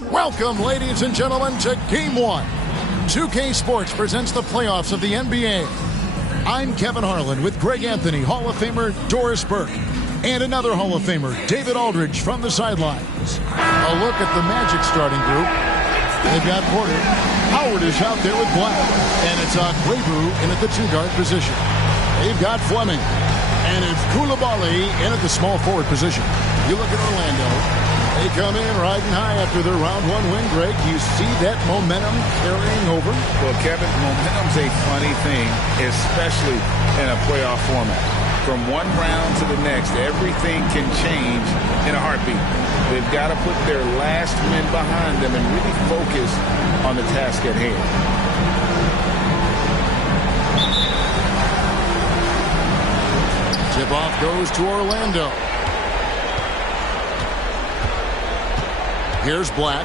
Welcome, ladies and gentlemen, to Game 1. 2K Sports presents the playoffs of the NBA. I'm Kevin Harlan with Greg Anthony, Hall of Famer Doris Burke, and another Hall of Famer, David Aldridge, from the sidelines. A look at the Magic starting group. They've got Porter. Howard is out there with Black, and it's Akwebu in at the two-guard position. They've got Fleming, and it's Koulibaly in at the small forward position. You look at Orlando. They come in riding high after their round one win, Greg. You see that momentum carrying over? Well, Kevin, momentum's a funny thing, especially in a playoff format. From one round to the next, everything can change in a heartbeat. They've got to put their last men behind them and really focus on the task at hand. Tip-off goes to Orlando. Here's Black.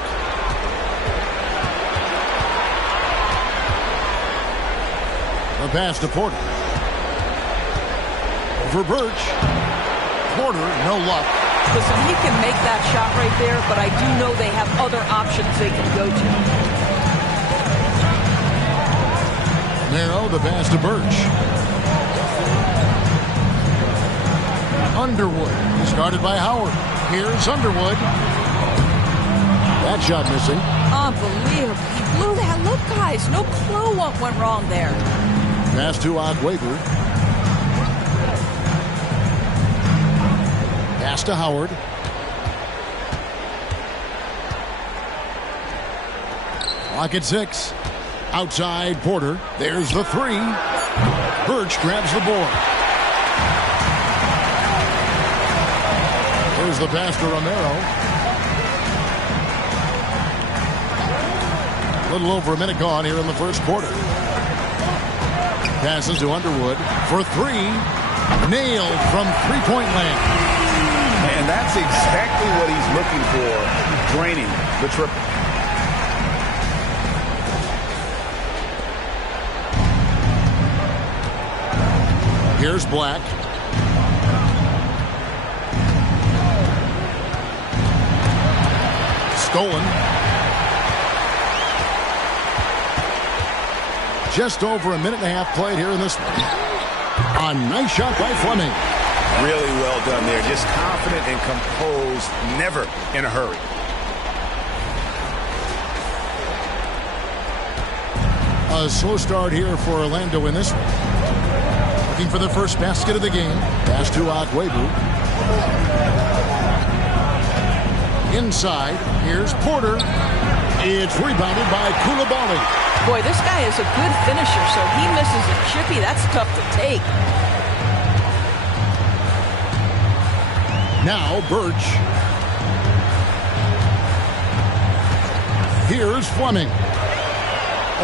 The pass to Porter. Over Birch. Porter, no luck. Listen, he can make that shot right there, but I do know they have other options they can go to. Narrow, the pass to Birch. Underwood, started by Howard. Here's Underwood. That shot missing. Unbelievable. He blew that. Look, guys, no clue what went wrong there. Pass to Akwebu. Pass to Howard. Clock at 6. Outside Porter. There's the three. Birch grabs the board. There's the pass to Romero. A little over a minute gone here in the first quarter. Passes to Underwood for three. Nailed from three-point land. And that's exactly what he's looking for, draining the triple. Here's Black. Stolen. Just over a minute and a half played here in this one. A nice shot by Fleming. Really well done there. Just confident and composed, never in a hurry. A slow start here for Orlando in this one. Looking for the first basket of the game. Pass to Akwebu. Inside, here's Porter. It's rebounded by Koulibaly. Boy, this guy is a good finisher, so he misses a chippy. That's tough to take. Now Birch. Here's Fleming.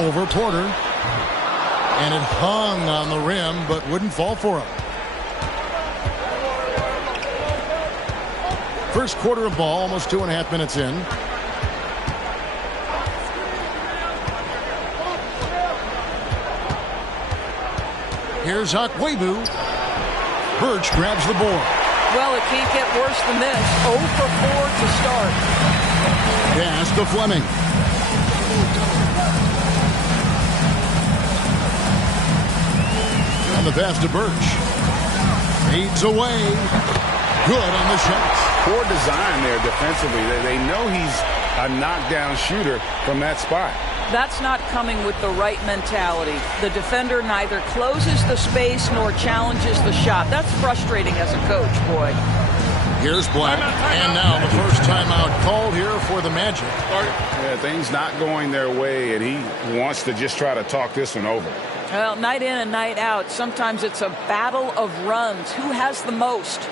Over Porter. And it hung on the rim, but wouldn't fall for him. First quarter of ball, almost 2.5 minutes in. Here's Akwebu. Birch grabs the board. Well, it can't get worse than this. 0 for 4 to start. Pass to Fleming. And the pass to Birch. Fades away. Good on the shots. Poor design there defensively. They know he's a knockdown shooter from that spot. That's not coming with the right mentality. The defender neither closes the space nor challenges the shot. That's frustrating as a coach, boy. Here's Black. And now the first timeout called here for the Magic. Yeah, things not going their way, and he wants to just try to talk this one over. Well, night in and night out, sometimes it's a battle of runs. Who has the most?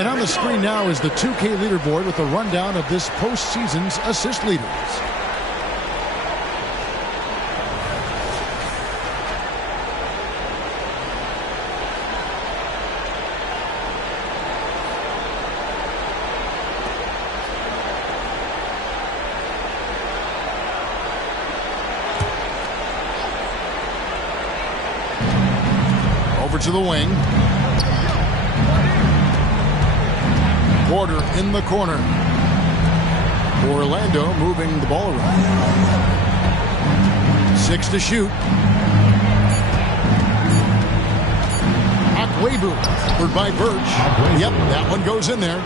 And on the screen now is the 2K leaderboard with a rundown of this postseason's assist leaders. Over to the wing. Porter in the corner. Orlando moving the ball around. 6 to shoot. Akwebu, covered by Birch. Yep, that one goes in there.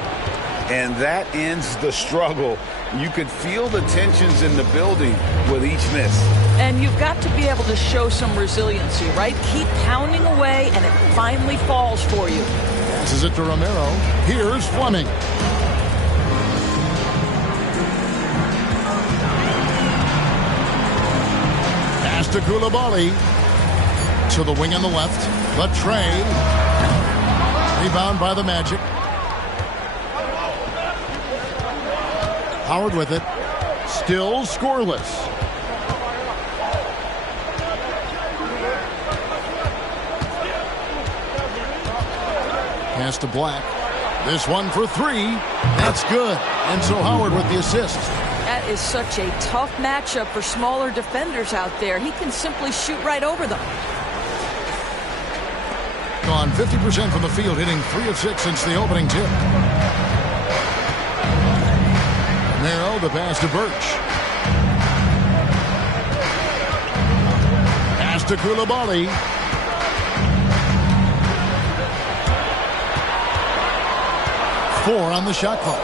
And that ends the struggle. You could feel the tensions in the building with each miss. And you've got to be able to show some resiliency, right? Keep pounding away, and it finally falls for you. Passes it to Romero. Here's Fleming. Pass to Koulibaly. To the wing on the left. The tray. Rebound by the Magic. Howard with it. Still scoreless. Pass to Black. This one for 3. That's good. And so Howard with the assist. That is such a tough matchup for smaller defenders out there. He can simply shoot right over them. Gone 50% from the field, hitting 3 of 6 since the opening tip. Narrow the pass to Birch. Pass to Koulibaly. Four on the shot clock.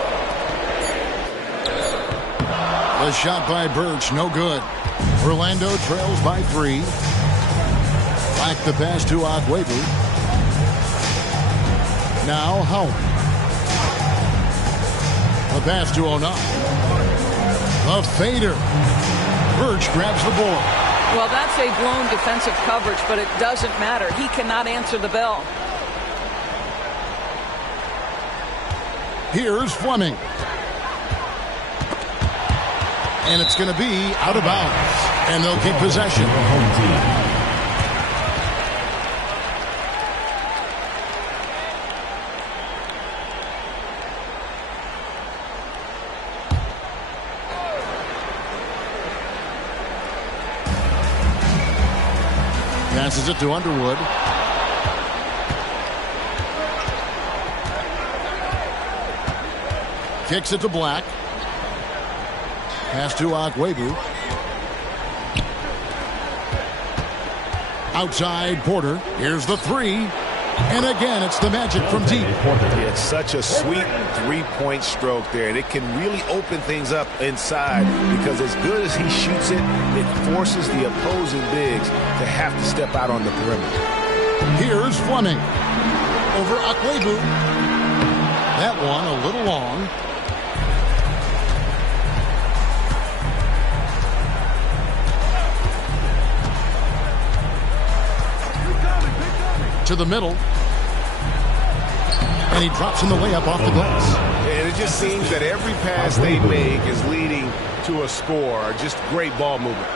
The shot by Birch, no good. Orlando trails by 3. Back the pass to Akwebu. Now Howard. The pass to Onai. The fader. Birch grabs the ball. Well, that's a blown defensive coverage, but it doesn't matter. He cannot answer the bell. Here's Fleming. And it's going to be out of bounds. And they'll keep possession. Passes it to Underwood. Kicks it to Black. Pass to Akwebu. Outside Porter. Here's the 3. And again, it's the Magic from deep. It's such a sweet three-point stroke there. And it can really open things up inside because as good as he shoots it, it forces the opposing bigs to have to step out on the perimeter. Here's Fleming. Over Akwebu. That one a little long. To the middle. And he drops in the layup off the glass. And it just seems that every pass they make is leading to a score. Just great ball movement.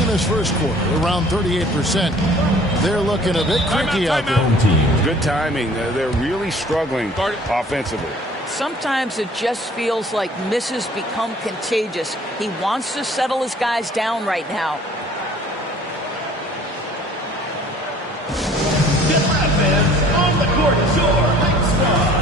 In this first quarter, around 38%. They're looking a bit tricky out there. Good timing. They're really struggling offensively. Sometimes it just feels like misses become contagious. He wants to settle his guys down right now. On the court, your big squad.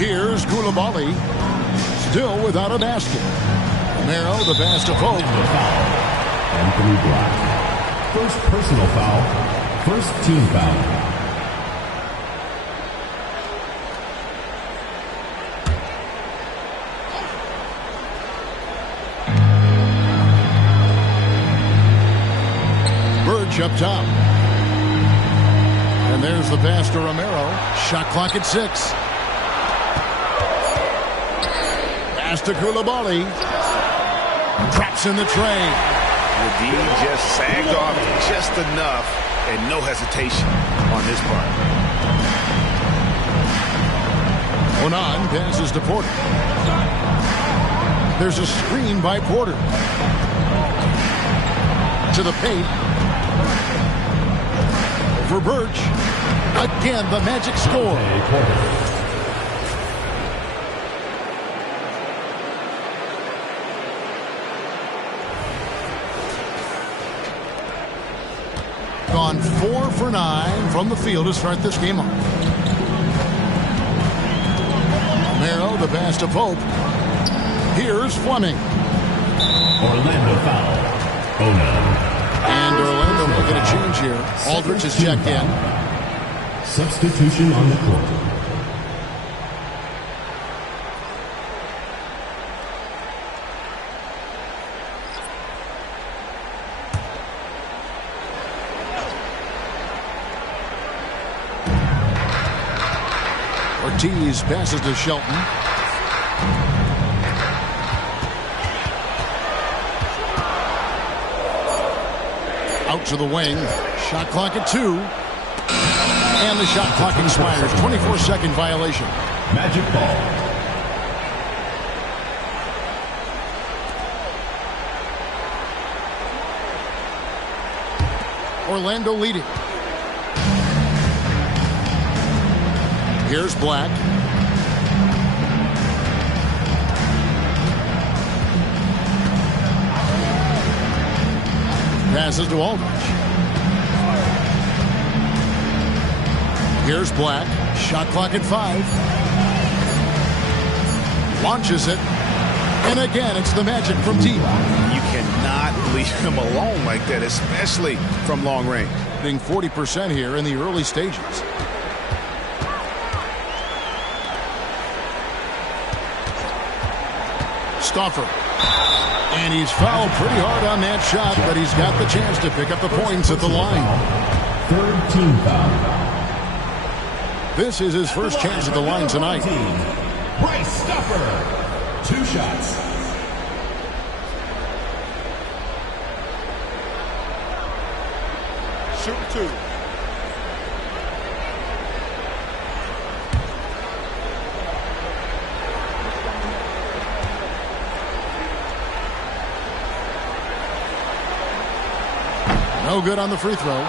Here's Koulibaly, still without a basket. Romero, the pass to Pope. Anthony Black. First personal foul. First team foul. Birch up top. And there's the pass to Romero. Shot clock at 6. Pass to Koulibaly. Drops in the tray. The D just sagged off just enough and no hesitation on this part. Onan passes to Porter. There's a screen by Porter. To the paint. For Birch. Again, the Magic score. Gone 4 for 9 from the field to start this game off. Romero, the pass to Pope. Here's Fleming. Orlando foul. Onan. And Orlando making a change here. Aldridge is checked in. Substitution on the court. Ortiz passes to Shelton. Out to the wing. Shot clock at 2. And the shot clock expires. 24-second violation. Magic ball. Orlando leading. Here's Black. Passes to Aldridge. Here's Black. Shot clock at 5. Launches it. And again, it's the Magic from deep. You cannot leave him alone like that, especially from long range. Being 40% here in the early stages. Stoffer. And he's fouled pretty hard on that shot, but he's got the chance to pick up the points at the line. Third team foul. This is his first chance at the line tonight. Bryce Stoffer. 2 shots. Shoot 2. No good on the free throw.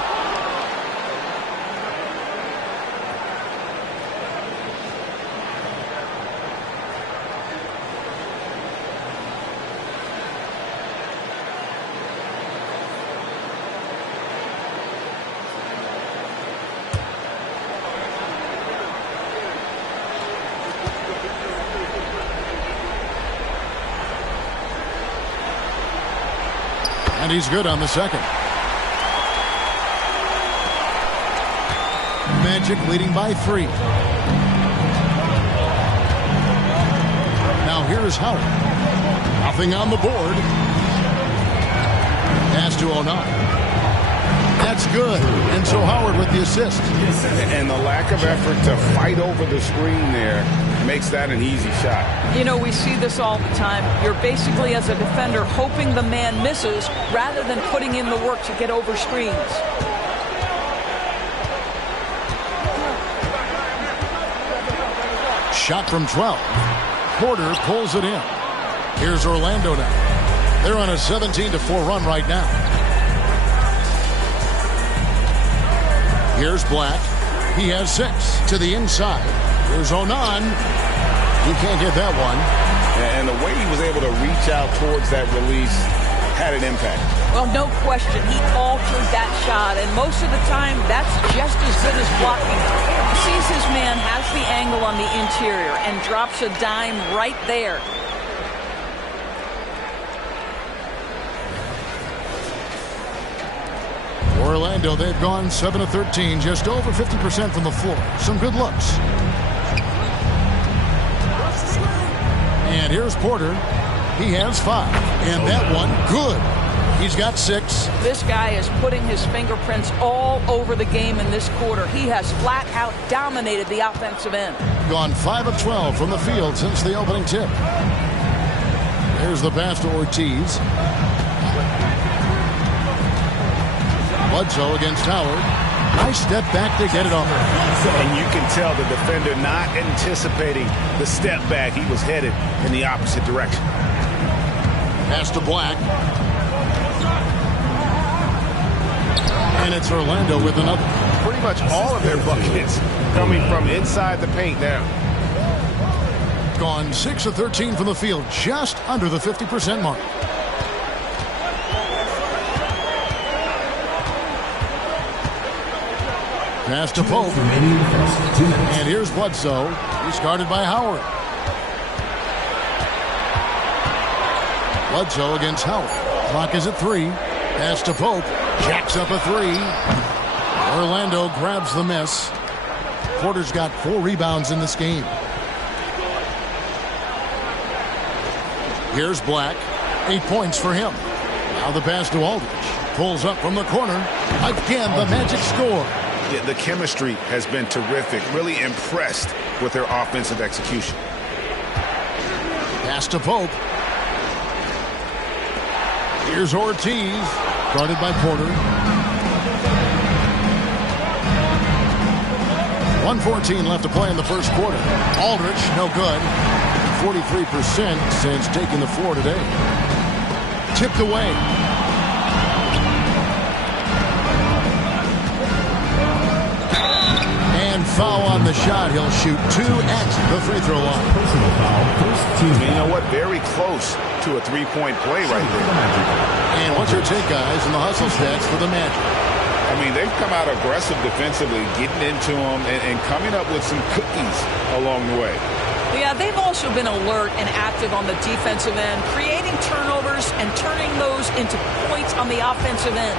And he's good on the second. Magic leading by 3. Now here's Howard. Nothing on the board. Pass to Onan. That's good. And so Howard with the assist. And the lack of effort to fight over the screen there makes that an easy shot. You know, we see this all the time. You're basically, as a defender, hoping the man misses rather than putting in the work to get over screens. Shot from 12. Porter pulls it in. Here's Orlando now. They're on a 17-4 run right now. Here's Black. He has 6 to the inside. Here's Onan. He can't get that one. And the way he was able to reach out towards that release had an impact. Well, no question. He altered that shot, and most of the time, that's just almost as good as blocking. Sees his man, has the angle on the interior, and drops a dime right there. Orlando, they've gone 7 of 13, just over 50% from the floor. Some good looks. And here's Porter. He has 5. And that one, good. He's got 6. This guy is putting his fingerprints all over the game in this quarter. He has flat out dominated the offensive end. Gone 5 of 12 from the field since the opening tip. There's the pass to Ortiz. Bledsoe against Howard. Nice step back to get it off. And you can tell the defender not anticipating the step back. He was headed in the opposite direction. Pass to Black. And it's Orlando with another. Pretty much all of their buckets coming from inside the paint now. Gone 6 of 13 from the field, just under the 50% mark. Pass to Pope. And here's Bledsoe. He's guarded by Howard. Bledsoe against Howard. Clock is at 3. Pass to Pope. Jacks up a 3. Orlando grabs the miss. Porter's got 4 rebounds in this game. Here's Black. 8 points for him. Now the pass to Aldridge. Pulls up from the corner. Again, the Magic score. Yeah, the chemistry has been terrific. Really impressed with their offensive execution. Pass to Pope. Here's Ortiz. Guarded by Porter. 1:14 left to play in the first quarter. Aldridge, no good. 43% since taking the floor today. Tipped away. And foul on the shot. He'll shoot 2 at the free throw line. Personal foul, first team. You know what? Very close to a three-point play right there. And what's your take, guys, in the hustle stats for the Magic? I mean, they've come out aggressive defensively, getting into them and coming up with some cookies along the way. Yeah, they've also been alert and active on the defensive end, creating turnovers and turning those into points on the offensive end.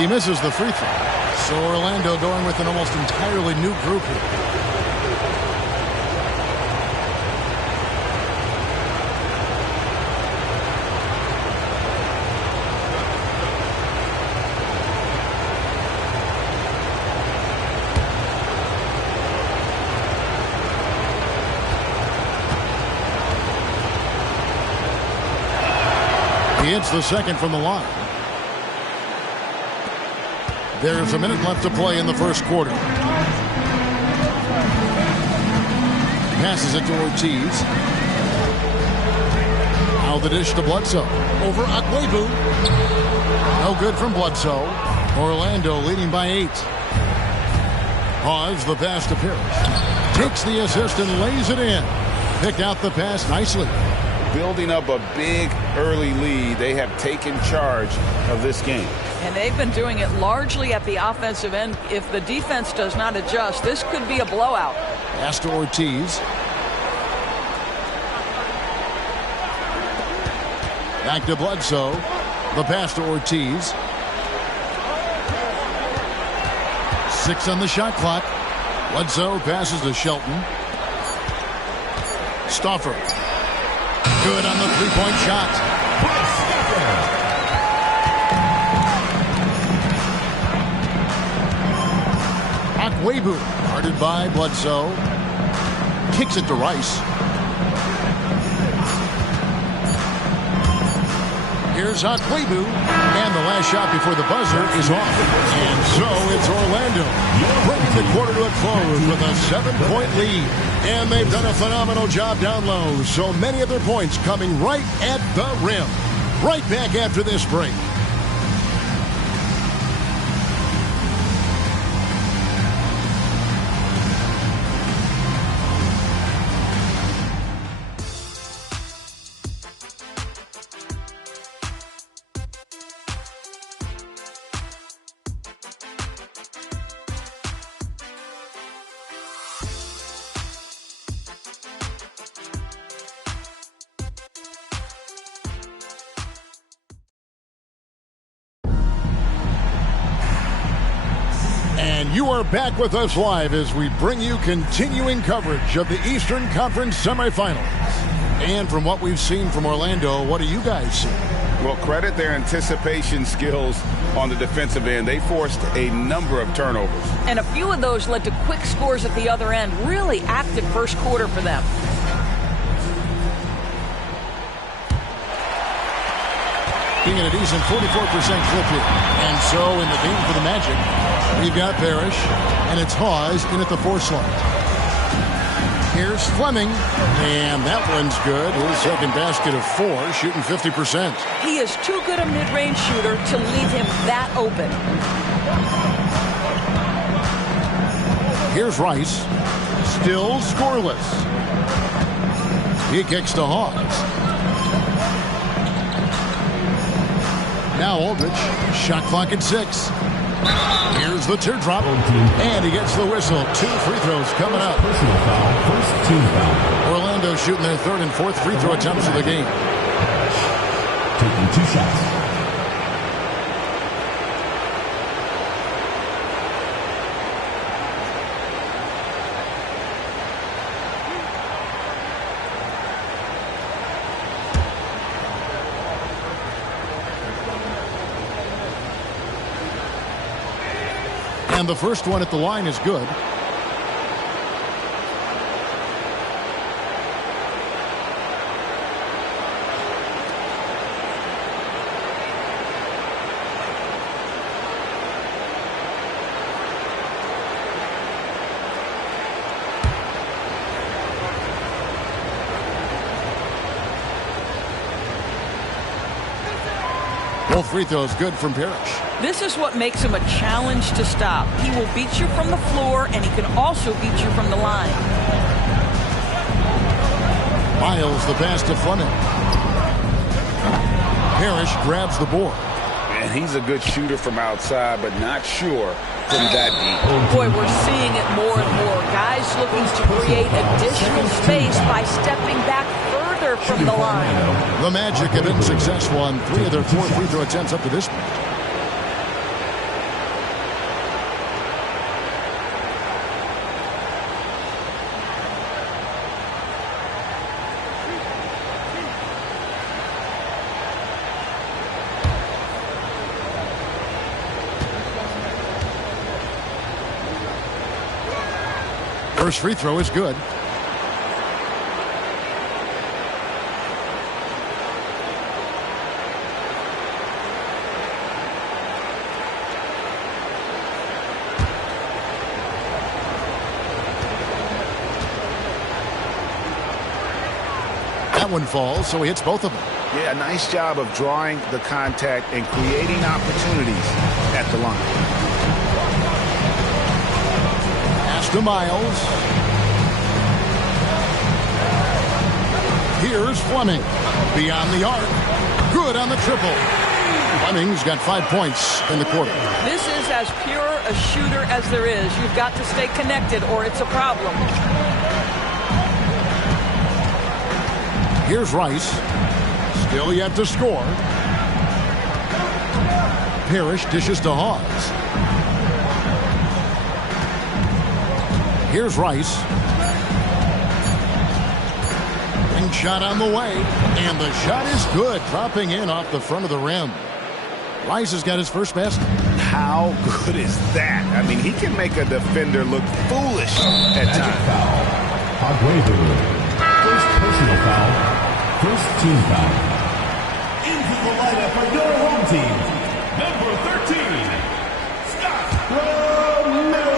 He misses the free throw. So Orlando going with an almost entirely new group here. He hits the second from the line. There's a minute left to play in the first quarter. Passes it to Ortiz. Now the dish to Bledsoe. Over Akwebu. No good from Bledsoe. Orlando leading by 8. Pause the pass to Pierce. Takes the assist and lays it in. Picked out the pass nicely. Building up a big early lead. They have taken charge of this game. And they've been doing it largely at the offensive end. If the defense does not adjust, this could be a blowout. Pass to Ortiz. Back to Bledsoe. The pass to Ortiz. 6 on the shot clock. Bledsoe passes to Shelton. Stauffer. Good on the three-point shot. Akwebu, guarded by Bledsoe. Kicks it to Rice. Here's Akwebu. And the last shot before the buzzer is off. And so it's Orlando bringing the quarter to a close with a 7-point lead. And they've done a phenomenal job down low. So many of their points coming right at the rim. Right back after this break. And you are back with us live as we bring you continuing coverage of the Eastern Conference semifinals. And from what we've seen from Orlando, what do you guys see? Well, credit their anticipation skills on the defensive end. They forced a number of turnovers. And a few of those led to quick scores at the other end. Really active first quarter for them. Being at a decent 44% clip here. And so in the game for the Magic, we've got Parrish, and it's Hawes in at the 4 slot. Here's Fleming, and that one's good. His second basket of 4, shooting 50%. He is too good a mid-range shooter to leave him that open. Here's Rice, still scoreless. He kicks to Hawes. Now Aldridge, shot clock at 6. Here's the teardrop, and he gets the whistle. 2 free throws coming up. Personal foul, first team foul. Orlando shooting their 3rd and 4th free throw attempts of the game. Taking 2 shots. And the first one at the line is good. Both free throws good from Parrish. This is what makes him a challenge to stop. He will beat you from the floor, and he can also beat you from the line. Miles the pass to Fleming. Parrish grabs the board. And he's a good shooter from outside, but not sure from that deep. Boy, we're seeing it more and more. Guys looking to create additional space by stepping back further from the line. The Magic have been successful on 3 of their 4 free throw attempts up to this point. First free throw is good. That one falls, so he hits both of them. Yeah, nice job of drawing the contact and creating opportunities at the line. To Miles. Here's Fleming. Beyond the arc. Good on the triple. Fleming's got 5 points in the quarter. This is as pure a shooter as there is. You've got to stay connected or it's a problem. Here's Rice. Still yet to score. Parrish dishes to Hawes. Here's Rice. Ring shot on the way. And the shot is good. Dropping in off the front of the rim. Rice has got his first basket. How good is that? I mean, he can make a defender look foolish at times. Aguero. First personal foul. First team foul. Into the lineup for your home team, number 13, Scott Romero.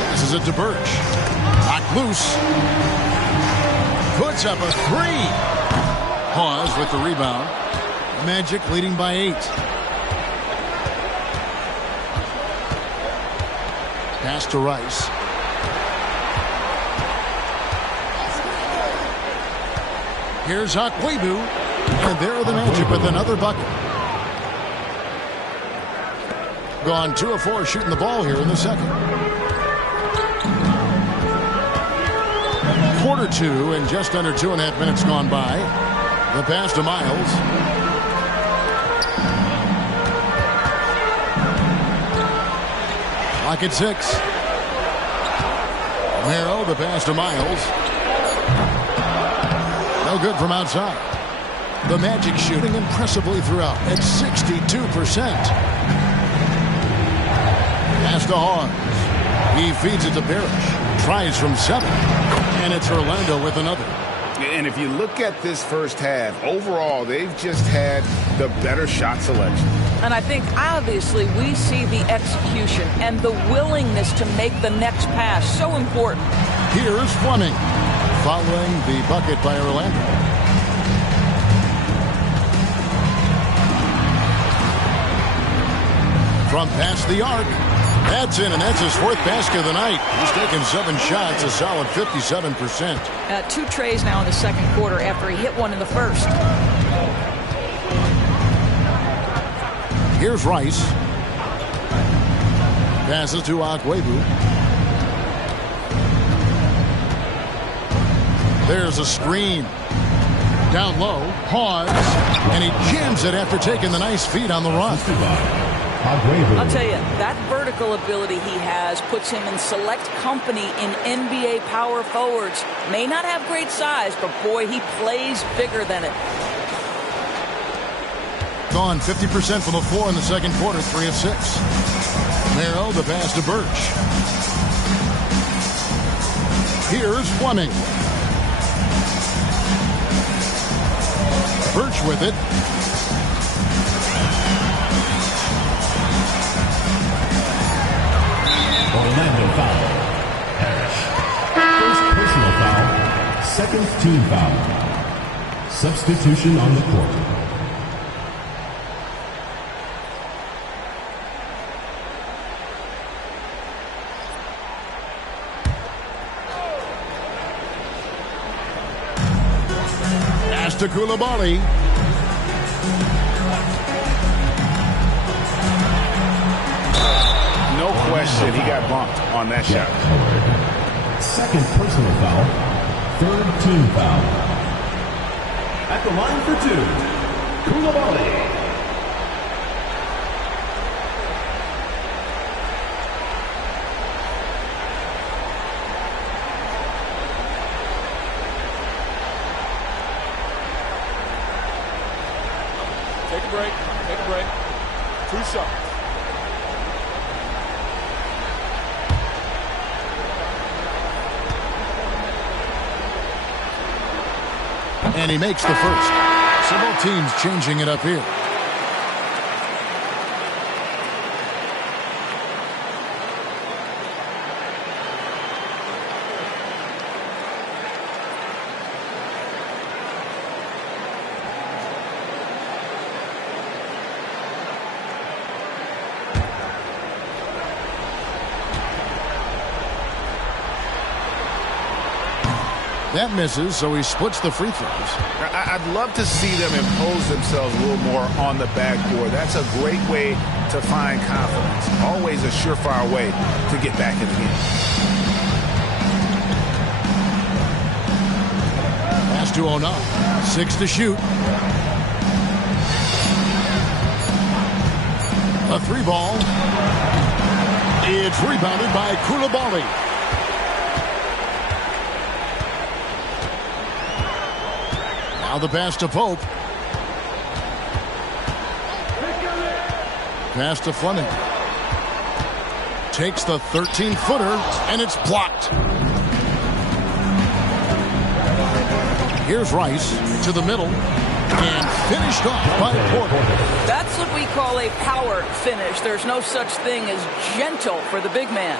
Passes it to Birch. Knocked loose. Puts up a 3. Hawes with the rebound. Magic leading by 8. Pass to Rice. Here's Akwebu. And there are the Magic with another bucket. Gone 2 of 4 shooting the ball here in the second. Quarter two and just under 2.5 minutes gone by. The pass to Miles. Clock at 6. Romero, the pass to Miles. No good from outside. The Magic shooting impressively throughout at 62%. Pass to Hawes. He feeds it to Parrish. Tries from 7. And it's Orlando with another. And if you look at this first half, overall, they've just had the better shot selection. And I think, obviously, we see the execution and the willingness to make the next pass so important. Here's Fleming, following the bucket by Orlando. From past the arc. That's in, and that's his 4th basket of the night. He's taken 7 shots, a solid 57%. 2 trays now in the second quarter after he hit one in the first. Here's Rice. Passes to Akwebu. There's a screen. Down low, Hawes, and he jams it after taking the nice feed on the run. I'll tell you, that vertical ability he has puts him in select company in NBA power forwards. May not have great size, but boy, he plays bigger than it. Gone 50% from the floor in the second quarter, 3 of 6. Merrill, the pass to Birch. Here's Fleming. Birch with it. Orlando foul. Parrish. First personal foul. Second team foul. Substitution on the court. Pass to Coulibaly. No question, he got bumped on that shot. Second personal foul. Third team foul. At the line for 2, Coulibaly. Take a break. Take a break. 2 shots. And he makes the first. So both teams changing it up here. That misses, so he splits the free throws. I'd love to see them impose themselves a little more on the backboard. That's a great way to find confidence. Always a surefire way to get back in the game. Pass to Ona. 6 to shoot. A 3-ball. It's rebounded by Coulibaly. Now the pass to Pope. Pass to Fleming. Takes the 13-footer, and it's blocked. Here's Rice to the middle, and finished off by Porter. That's what we call a power finish. There's no such thing as gentle for the big man.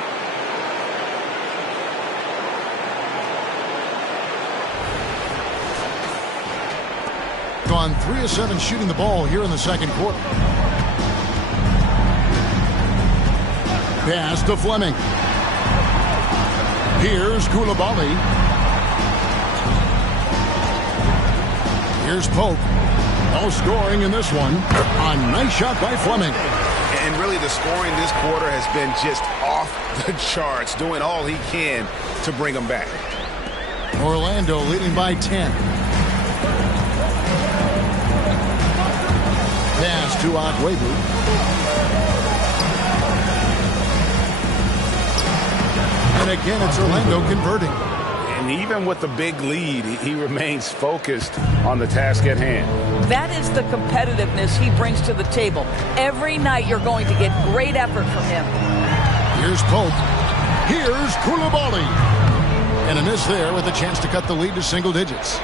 Gone 3 of 7 shooting the ball here in the second quarter. Pass to Fleming. Here's Coulibaly. Here's Pope. No scoring in this one. A nice shot by Fleming. And really the scoring this quarter has been just off the charts, doing all he can to bring them back. Orlando leading by 10. Pass to Akwebu. And again, it's Orlando converting. And even with the big lead, he remains focused on the task at hand. That is the competitiveness he brings to the table. Every night you're going to get great effort from him. Here's Pope. Here's Koulibaly. And a miss there with a chance to cut the lead to single digits.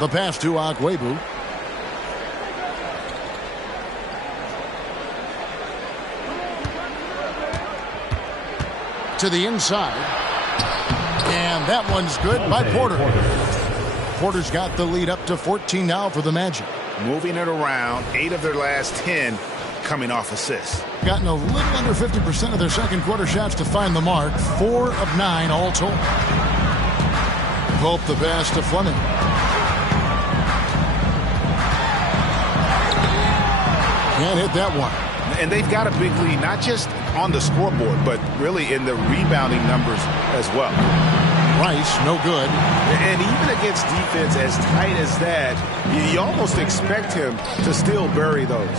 The pass to Akwebu. To the inside. And that one's good by Porter. Porter's got the lead up to 14 now for the Magic. Moving it around, 8 of their last 10 coming off assists. Gotten a little under 50% of their second quarter shots to find the mark. 4 of 9 all told. Pope the pass to Fleming. Can't hit that one. And they've got a big lead, not just on the scoreboard, but really in the rebounding numbers as well. Rice, no good. And even against defense as tight as that, you almost expect him to still bury those.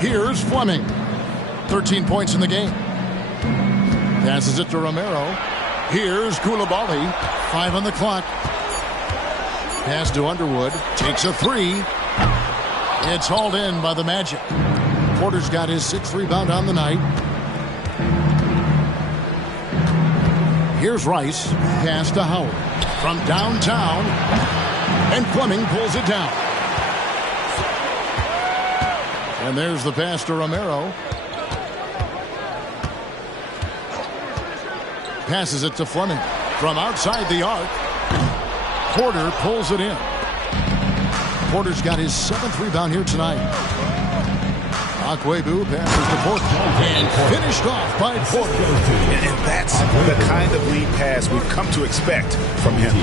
Here's Fleming. 13 points in the game. Passes it to Romero. Here's Koulibaly. 5 on the clock. Pass to Underwood. Takes a 3. It's hauled in by the Magic. Porter's got his 6th rebound on the night. Here's Rice. Pass to Howard. From downtown. And Fleming pulls it down. And there's the pass to Romero. Passes it to Fleming. From outside the arc. Porter pulls it in. Porter's got his 7th rebound here tonight. Akwebu passes to Porter. And finished off by Porter. And that's the kind of lead pass we've come to expect from him.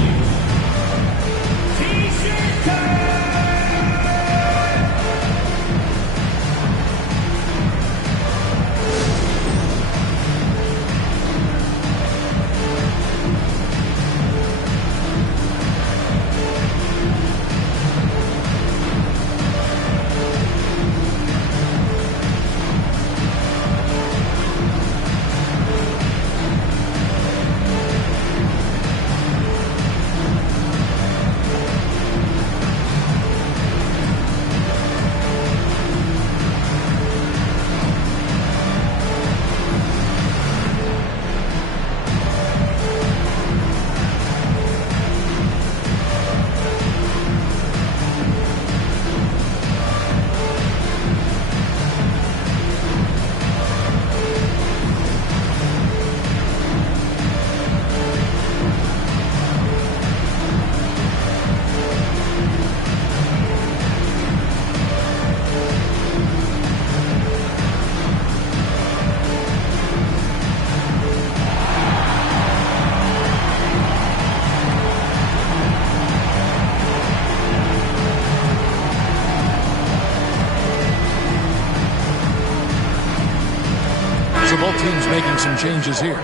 Both teams making some changes here.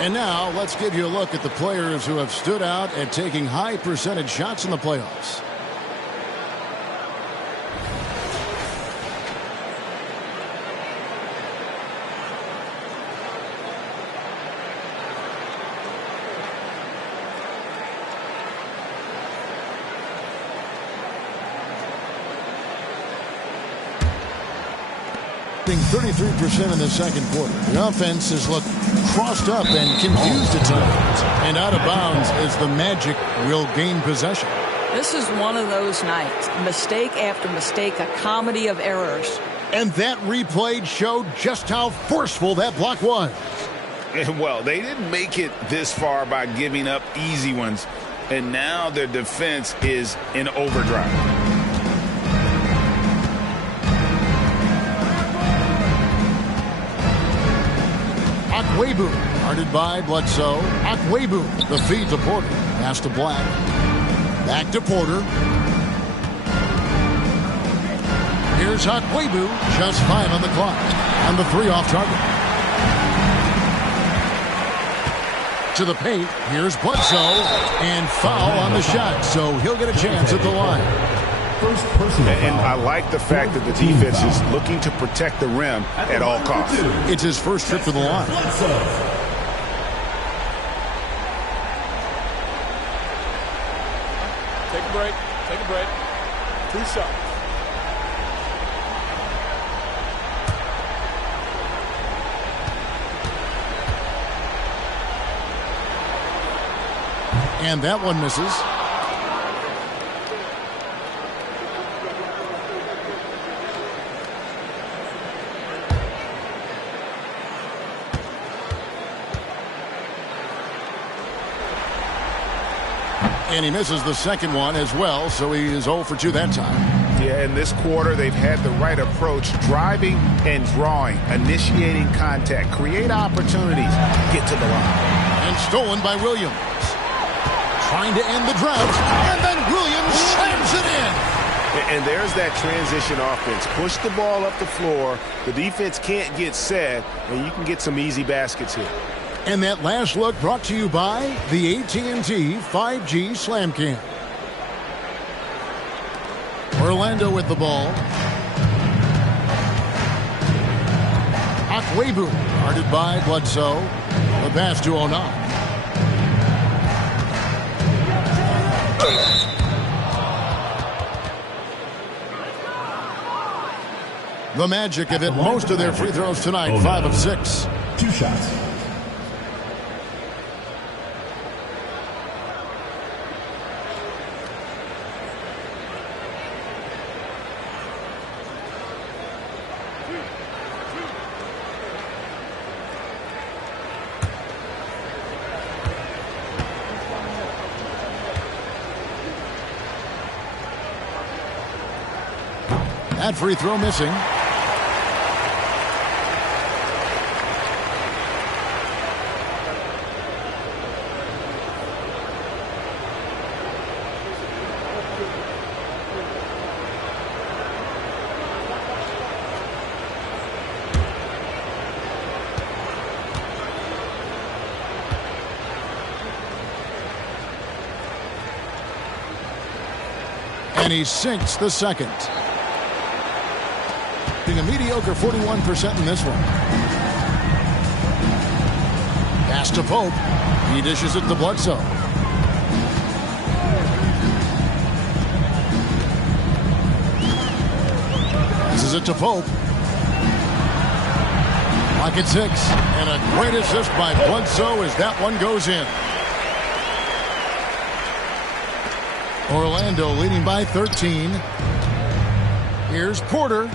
And now let's give you a look at the players who have stood out at taking high percentage shots in the playoffs. shooting 33% in the second quarter. The offense has looked crossed up and confused at times. And out of bounds as the Magic will gain possession. This is one of those nights. Mistake after mistake, a comedy of errors. And that replay showed just how forceful that block was. And well, they didn't make it this far by giving up easy ones. And now their defense is in overdrive. Akwebu, guarded by Bledsoe. Akwebu, the feed to Porter. Pass to Black. Back to Porter. Here's Akwebu, just 5 on the clock, and the 3 off target. To the paint, here's Bledsoe, and foul on the shot, so he'll get a chance at the line. First personal And foul. I like the fact that the defense is looking to protect the rim at all costs. It's his first trip to the line. Take a break. Take a break. 2 shots. And that one misses. And he misses the second one as well, so he is 0 for 2 that time. Yeah, in this quarter, they've had the right approach, driving and drawing, initiating contact, create opportunities, get to the line. And stolen by Williams. Trying to end the drought, and then Williams slams it in. And there's that transition offense. Push the ball up the floor. The defense can't get set, and you can get some easy baskets here. And that last look brought to you by the AT&T 5G Slam Cam. Orlando with the ball. Akwebu guarded by Bledsoe. The pass to 09. The Magic have hit most of their free throws tonight, 5 of 6. 2 shots. That free throw missing. And he sinks the second. A mediocre 41% in this one. Pass to Pope. He dishes it to Bledsoe. Passes it to Pope. Pocket 6. And a great assist by Bledsoe as that one goes in. Orlando leading by 13. Here's Porter.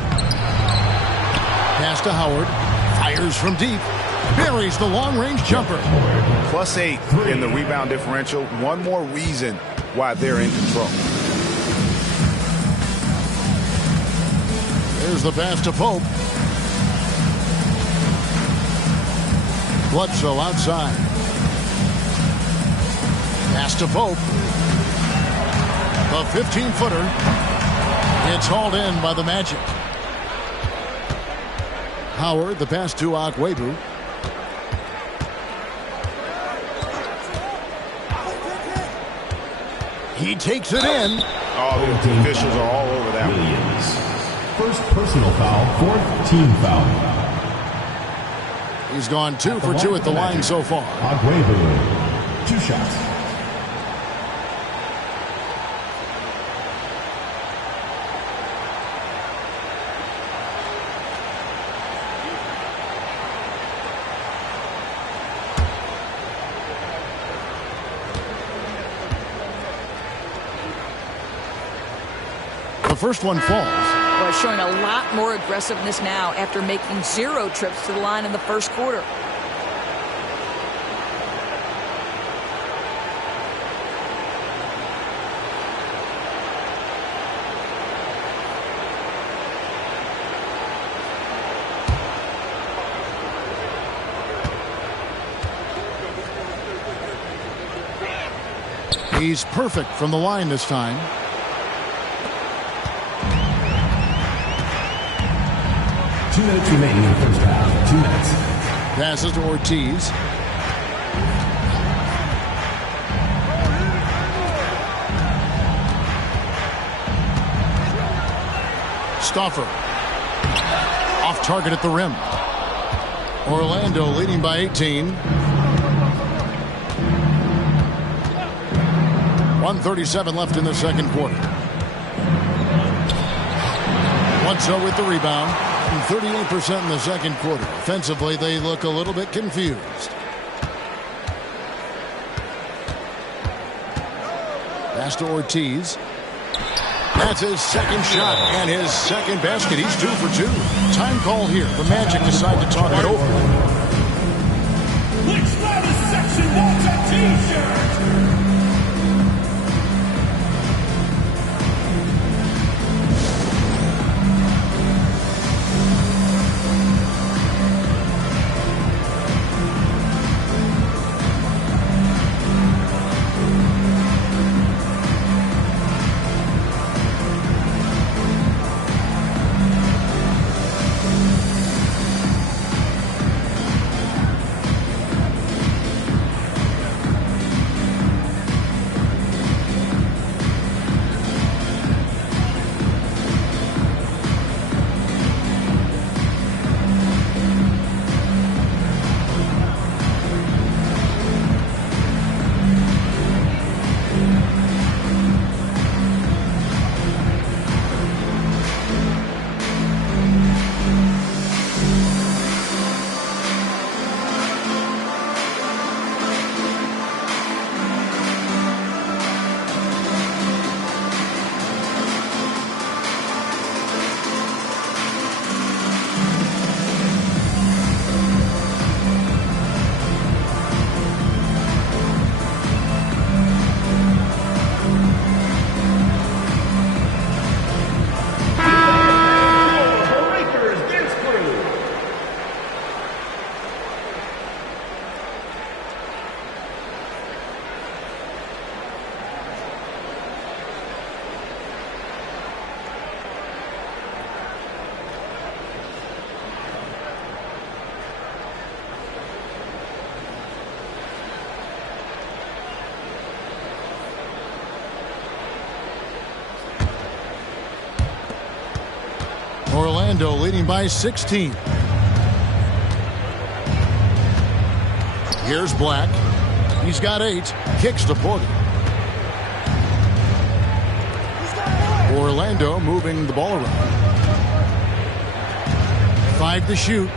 Pass to Howard. Fires from deep. Buries the long-range jumper. +8 in the rebound differential. One more reason why they're in control. There's the pass to Pope. Bledsoe outside. Pass to Pope. The 15-footer. It's hauled in by the Magic. Howard, the pass to Akwebu. He takes it in. Oh, the officials are all over that Williams. First personal foul, 4th team foul. He's gone 2 for 2 at the line so far. Akwebu. 2 shots. The first one falls. Well, showing a lot more aggressiveness now after making 0 trips to the line in the first quarter. He's perfect from the line this time. 2 minutes remaining in the first half. 2 minutes. Passes to Ortiz. Stauffer. Off target at the rim. Orlando leading by 18. 1:37 left in the second quarter. Bledsoe with the rebound. 38% in the second quarter. Offensively, they look a little bit confused. Pass to Ortiz. That's his second shot and his second basket. He's 2 for 2. Time call here. The Magic decide to talk it over. Which latest section wants a t-shirt? Orlando leading by 16. Here's Black. He's got 8. Kicks to Porter. Orlando moving the ball around. 5 to shoot.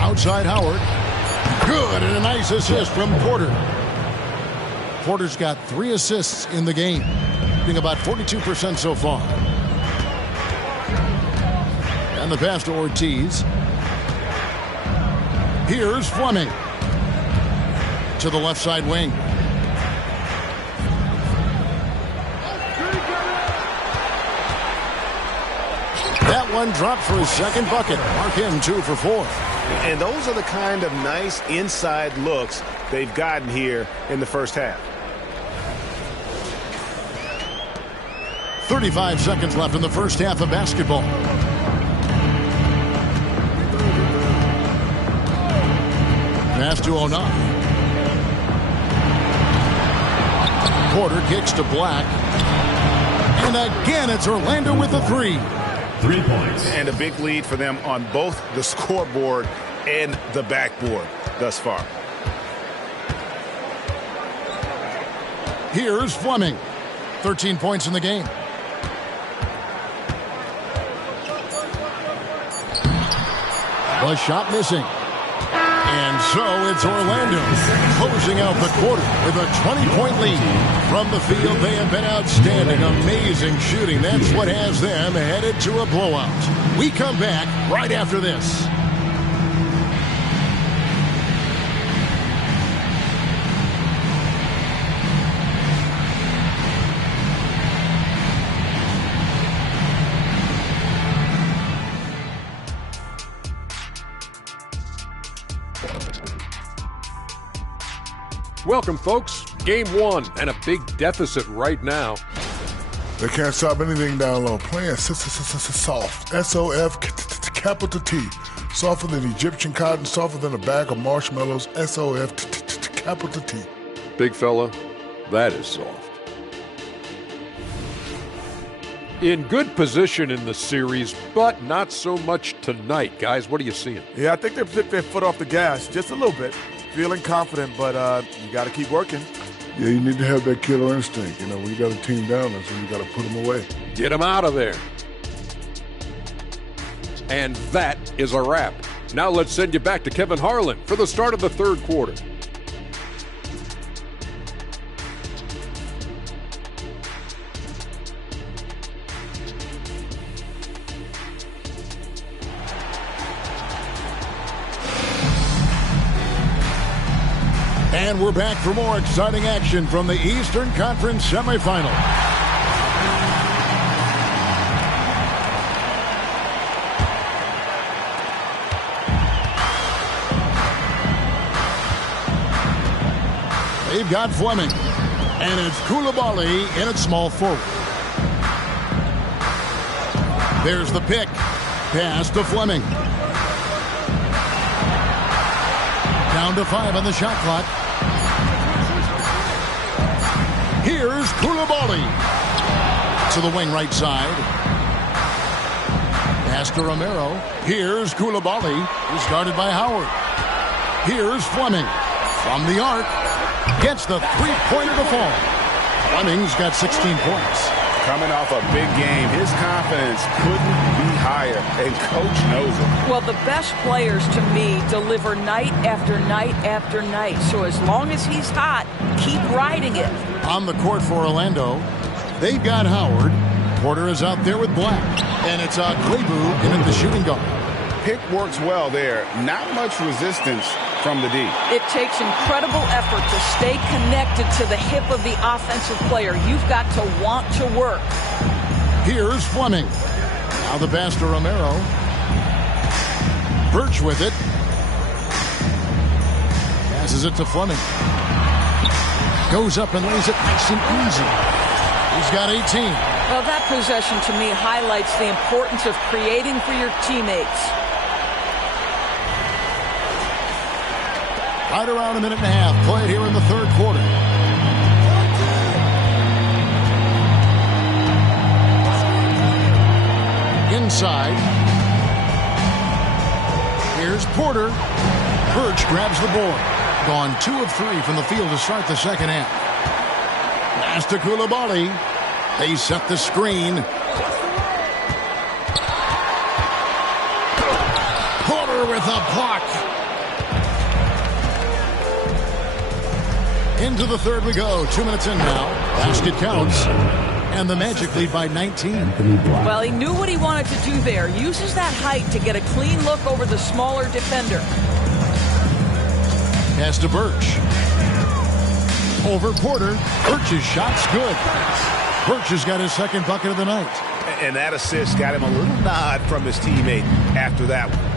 Outside Howard. Good, and a nice assist from Porter. Porter's got 3 assists in the game, being about 42% so far. And the pass to Ortiz. Here's Fleming. To the left side wing. That one dropped for his second bucket. Mark him 2 for 4. And those are the kind of nice inside looks they've gotten here in the first half. 35 seconds left in the first half of basketball. Pass to Onana. Porter kicks to Black. And again, it's Orlando with a 3. 3 points. And a big lead for them on both the scoreboard and the backboard thus far. Here's Fleming. 13 points in the game. The shot missing. And so it's Orlando closing out the quarter with a 20-point lead. From the field, they have been outstanding. Amazing shooting. That's what has them headed to a blowout. We come back right after this. Welcome, folks. Game 1 and a big deficit right now. They can't stop anything down low. Playing soft. S-O-F, capital T. Softer than Egyptian cotton, softer than a bag of marshmallows. S-O-F, capital T. Big fella, that is soft. In good position in the series, but not so much tonight. Guys, what are you seeing? Yeah, I think they took their foot off the gas just a little bit. Feeling confident, but you got to keep working. Yeah, you need to have that killer instinct. You know, when you got a team down, that's when you got to put them away. Get them out of there. And that is a wrap. Now let's send you back to Kevin Harlan for the start of the third quarter. And we're back for more exciting action from the Eastern Conference semifinal. They've got Fleming, and it's Koulibaly in at small forward. There's the pick. Pass to Fleming. Down to 5 on the shot clock. Here's Koulibaly to the wing right side. Pass to Romero. Here's Koulibaly, who's guarded by Howard. Here's Fleming from the arc. Gets the three-pointer to fall. Fleming's got 16 points. Coming off a big game, his confidence couldn't be higher, and Coach knows it. Well, the best players, to me, deliver night after night after night. So as long as he's hot, keep riding it. On the court for Orlando, they've got Howard. Porter is out there with Black. And it's Klebu in at the shooting guard. Pick works well there. Not much resistance from the D. It takes incredible effort to stay connected to the hip of the offensive player. You've got to want to work. Here's Fleming. Now the pass to Romero. Birch with it. Passes it to Fleming. Goes up and lays it nice and easy. He's got 18. Well, that possession to me highlights the importance of creating for your teammates. Right around a minute and a half played here in the third quarter. Inside. Here's Porter. Birch grabs the board. Gone 2 of 3 from the field to start the second half. Pass to Koulibaly. They set the screen. Porter with a block. Into the third we go. 2 minutes in now. Basket counts. And the Magic lead by 19. Well, he knew what he wanted to do there. Uses that height to get a clean look over the smaller defender. Pass to Birch. Over Porter. Birch's shot's good. Birch has got his second bucket of the night. And that assist got him a little nod from his teammate after that one.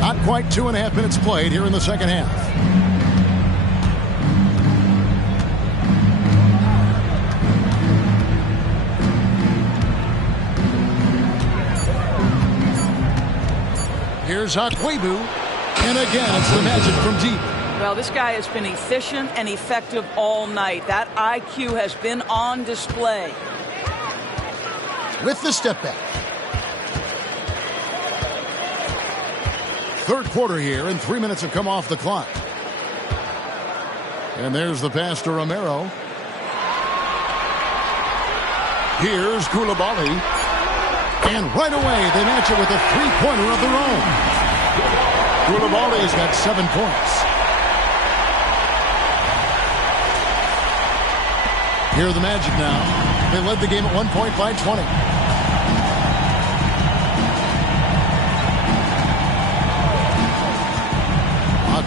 Not quite 2.5 minutes played here in the second half. Here's Klebu. And again, it's the Magic from deep. Well, this guy has been efficient and effective all night. That IQ has been on display. With the step back. Third quarter here, and 3 minutes have come off the clock. And there's the pass to Romero. Here's Koulibaly. And right away, they match it with a three-pointer of their own. Koulibaly's got 7 points. Here are the Magic now. They led the game at 1 point by 20.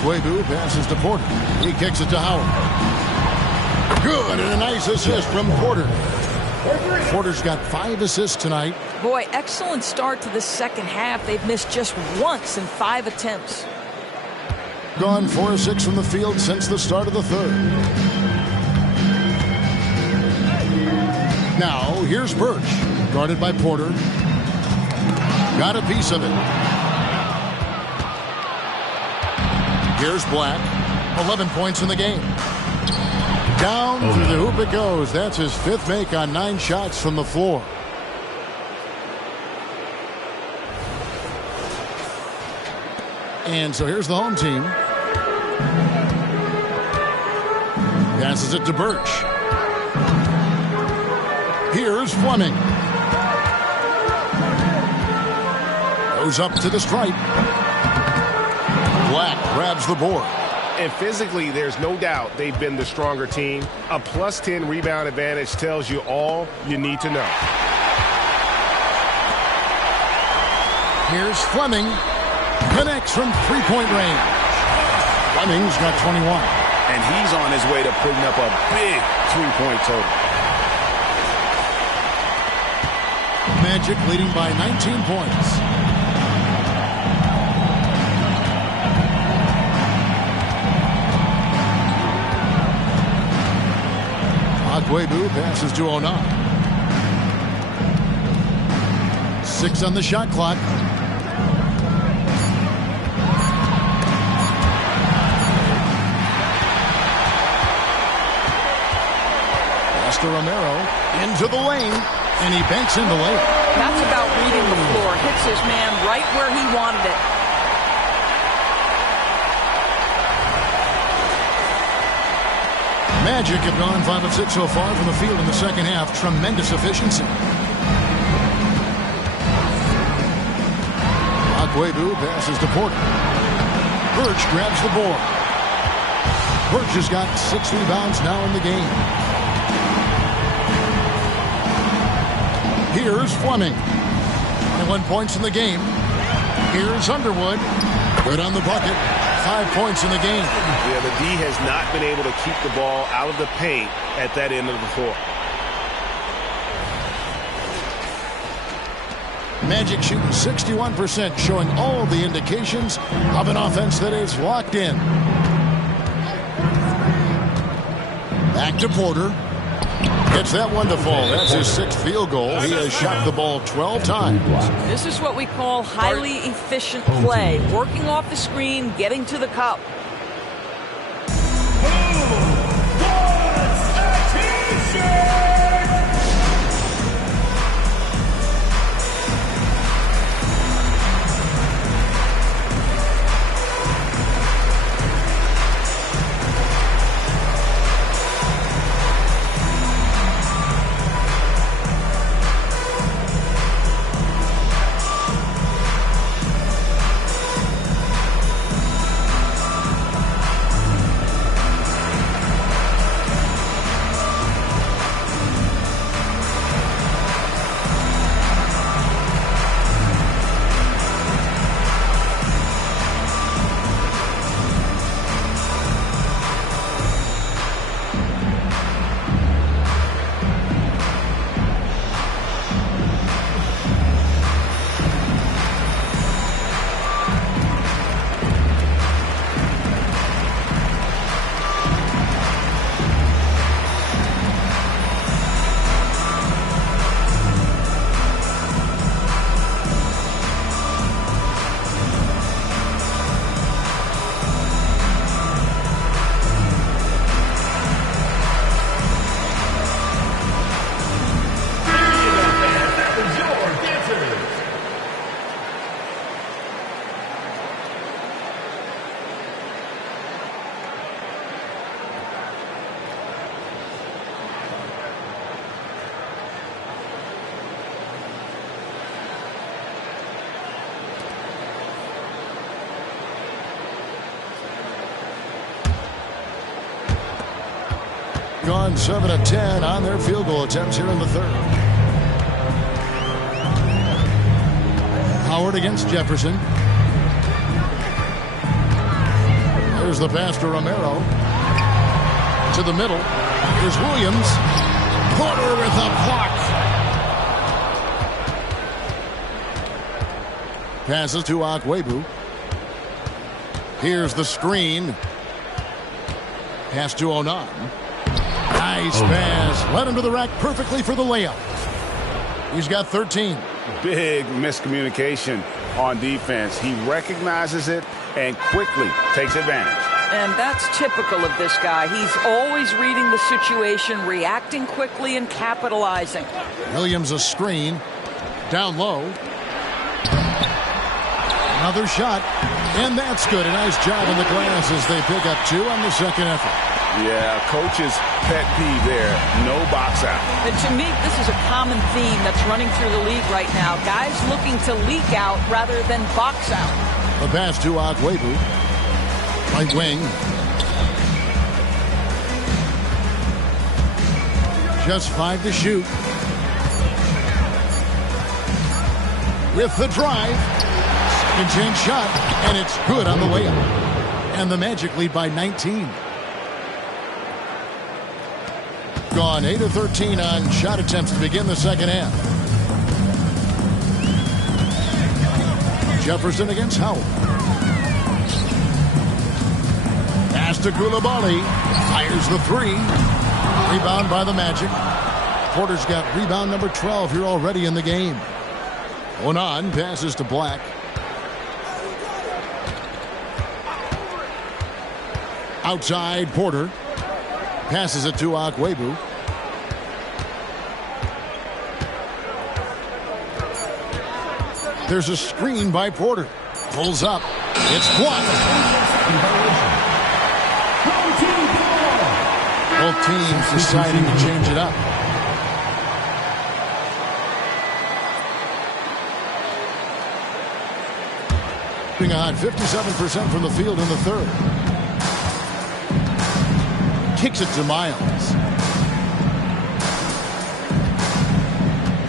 Klebu passes to Porter. He kicks it to Howard. Good, and a nice assist from Porter. Porter's got 5 assists tonight. Boy, excellent start to the second half. They've missed just once in 5 attempts. Gone 4 of 6 from the field since the start of the third. Now, here's Birch, guarded by Porter. Got a piece of it. Here's Black, 11 points in the game. Down through the hoop it goes. That's his 5th make on 9 shots from the floor. And so here's the home team. Passes it to Birch. Here's Fleming. Goes up to the stripe. Black grabs the board. And physically, there's no doubt they've been the stronger team. A +10 rebound advantage tells you all you need to know. Here's Fleming. Connects from 3-point range. Fleming's got 21. And he's on his way to putting up a big 3-point total. Magic leading by 19 points. Agüero passes to 09. 6 on the shot clock. Romero into the lane, and he banks in the lane. That's about reading the floor. Hits his man right where he wanted it. Magic have gone 5 of 6 so far from the field in the second half. Tremendous efficiency. Agüero passes to Porter. Birch grabs the board. Birch has got 6 rebounds now in the game. Here's Fleming. 21 points in the game. Here's Underwood. Good on the bucket. 5 points in the game. Yeah, the D has not been able to keep the ball out of the paint at that end of the floor. Magic shooting 61%, showing all the indications of an offense that is locked in. Back to Porter. Gets that one to fall. That's his 6th field goal. He has shot the ball 12 times. This is what we call highly efficient play. Working off the screen, getting to the cup. Gone 7 of 10 on their field goal attempts here in the 3rd. Howard against Jefferson. Here's the pass to Romero. To the middle. Here's Williams. Porter with a block. Passes to Agüero. Here's the screen. Pass to 09. Nice pass. Led him to the rack perfectly for the layup. He's got 13. Big miscommunication on defense. He recognizes it and quickly takes advantage. And that's typical of this guy. He's always reading the situation, reacting quickly, and capitalizing. Williams a screen. Down low. Another shot. And that's good. A nice job on the glass as they pick up 2 on the second effort. Yeah, coach's pet peeve there. No box out. And to me, this is a common theme that's running through the league right now. Guys looking to leak out rather than box out. The pass to Agwebu. Right wing. Just 5 to shoot. With the drive. Second chance shot. And it's good on the layup. And the Magic lead by 19. Gone 8 of 13 on shot attempts to begin the second half. Jefferson against Howard. Pass to Koulibaly. Fires the 3. Rebound by the Magic. Porter's got rebound number 12 here already in the game. Onan passes to Black. Outside Porter. Passes it to Agwebu. There's a screen by Porter. Pulls up. It's blocked. Both teams deciding to change it up. Being on 57% from the field in the third. Kicks it to Miles.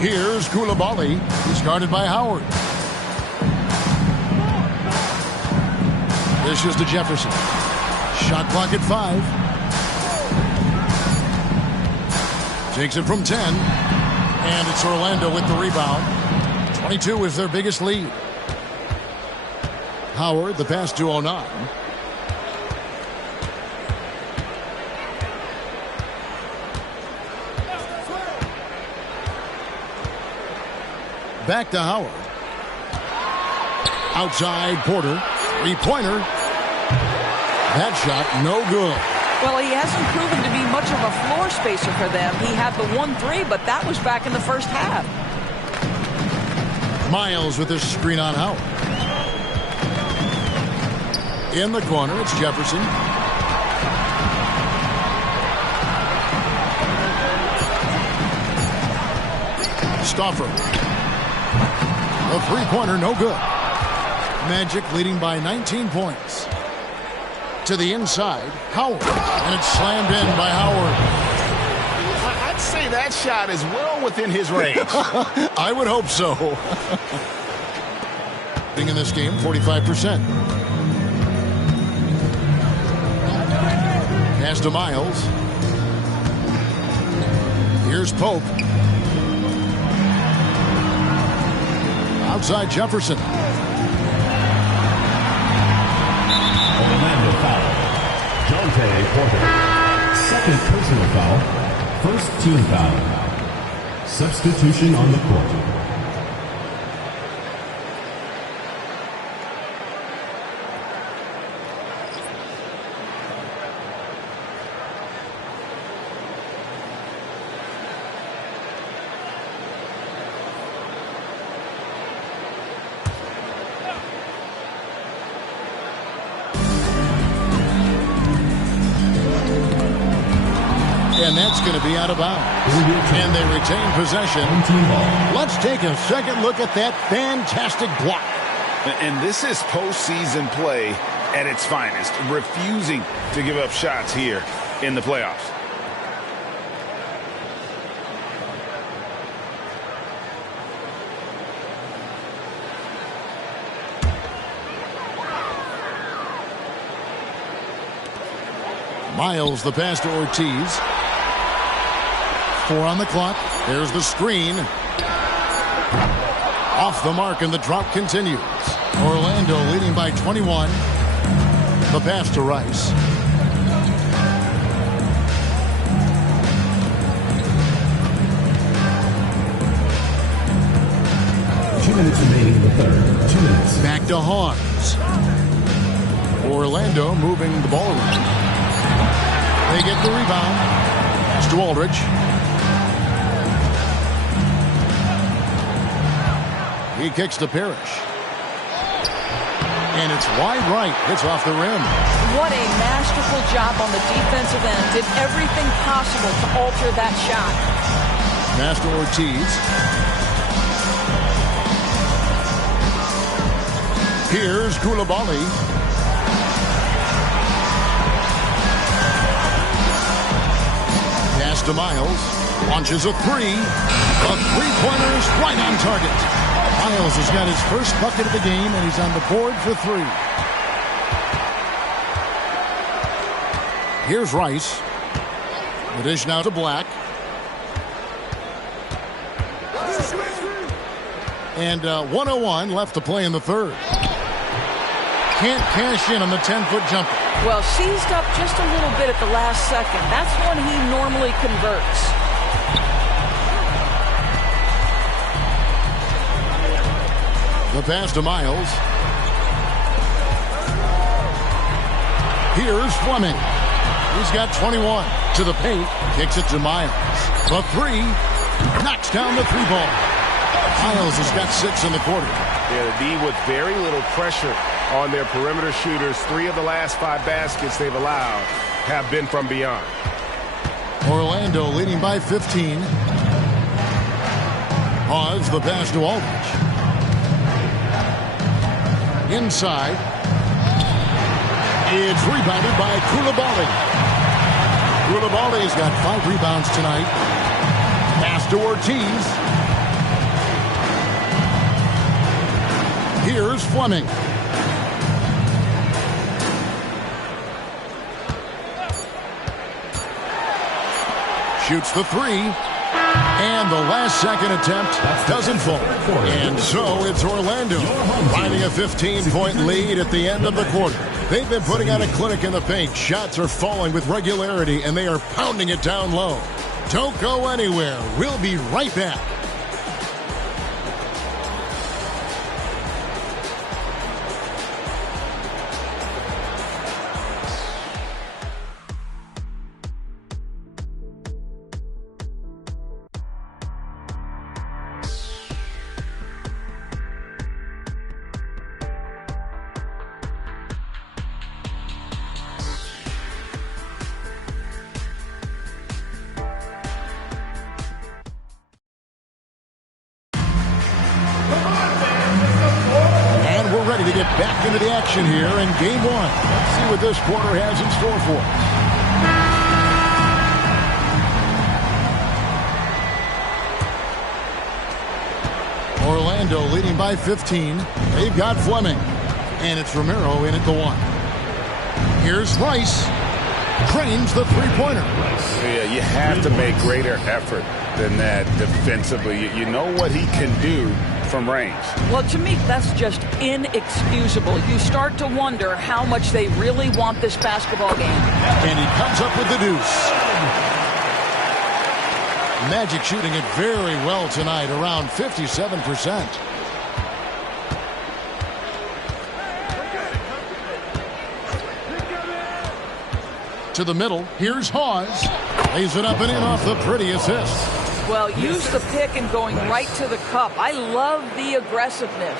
Here's Koulibaly. He's guarded by Howard. This is to Jefferson. Shot clock at 5. Takes it from 10. And it's Orlando with the rebound. 22 is their biggest lead. Howard, the pass to Onan. Back to Howard. Outside Porter. 3-pointer. That shot no good. Well, he hasn't proven to be much of a floor spacer for them. He had the 1-3, but that was back in the first half. Miles with his screen on Howard. In the corner, it's Jefferson. Stauffer. A 3-pointer, no good. Magic leading by 19 points. To the inside, Howard. And it's slammed in by Howard. I'd say that shot is well within his range. I would hope so. Being in this game, 45%. Pass to Miles. Here's Pope. Outside Jefferson. Orlando foul. Jonte Porter. Second personal foul. First team foul. Substitution on the court. And that's going to be out of bounds. And they retain possession. Let's take a second look at that fantastic block. And this is postseason play at its finest, refusing to give up shots here in the playoffs. Miles, the pass to Ortiz. 4 on the clock. There's the screen. Off the mark, and the drop continues. Orlando leading by 21. The pass to Rice. third, 2 minutes. Back to Hawes. Orlando moving the ball around. They get the rebound. Pass to Aldridge. He kicks to Parrish. And it's wide right. Hits off the rim. What a masterful job on the defensive end. Did everything possible to alter that shot. Master Ortiz. Here's Koulibaly. Pass to Miles. Launches a three. The three-pointers right on target. Miles has got his first bucket of the game, and he's on the board for three. Here's Rice. The dish now to Black. And 1:01 left to play in the third. Can't cash in on the 10-foot jumper. Well, seized up just a little bit at the last second. That's when he normally converts. The pass to Miles. Here's Fleming. He's got 21. To the paint. Kicks it to Miles. The three. Knocks down the three ball. Miles has got 6 in the quarter. Yeah, the D with very little pressure on their perimeter shooters. 3 of the last 5 baskets they've allowed have been from beyond. Orlando leading by 15. Hawes the pass to Aldridge. Inside. It's rebounded by Koulibaly. Koulibaly's got 5 rebounds tonight. Pass to Ortiz. Here's Fleming. Shoots the three. And the last second attempt doesn't fall. And so it's Orlando finding a 15-point lead at the end of the quarter. They've been putting out a clinic in the paint. Shots are falling with regularity, and they are pounding it down low. Don't go anywhere. We'll be right back. Ready to get back into the action here in game 1. Let's see what this quarter has in store for us. Orlando leading by 15. They've got Fleming. And it's Romero in at the 1. Here's Rice. Drains the three-pointer. Yeah, you have to make greater effort than that defensively. You know what he can do from range. Well, to me, that's just inexcusable. You start to wonder how much they really want this basketball game. And he comes up with the deuce. Magic shooting it very well tonight, around 57%. To the middle, here's Hawes. Lays it up and in off the pretty assist. Well, use the pick and going right to the cup. I love the aggressiveness.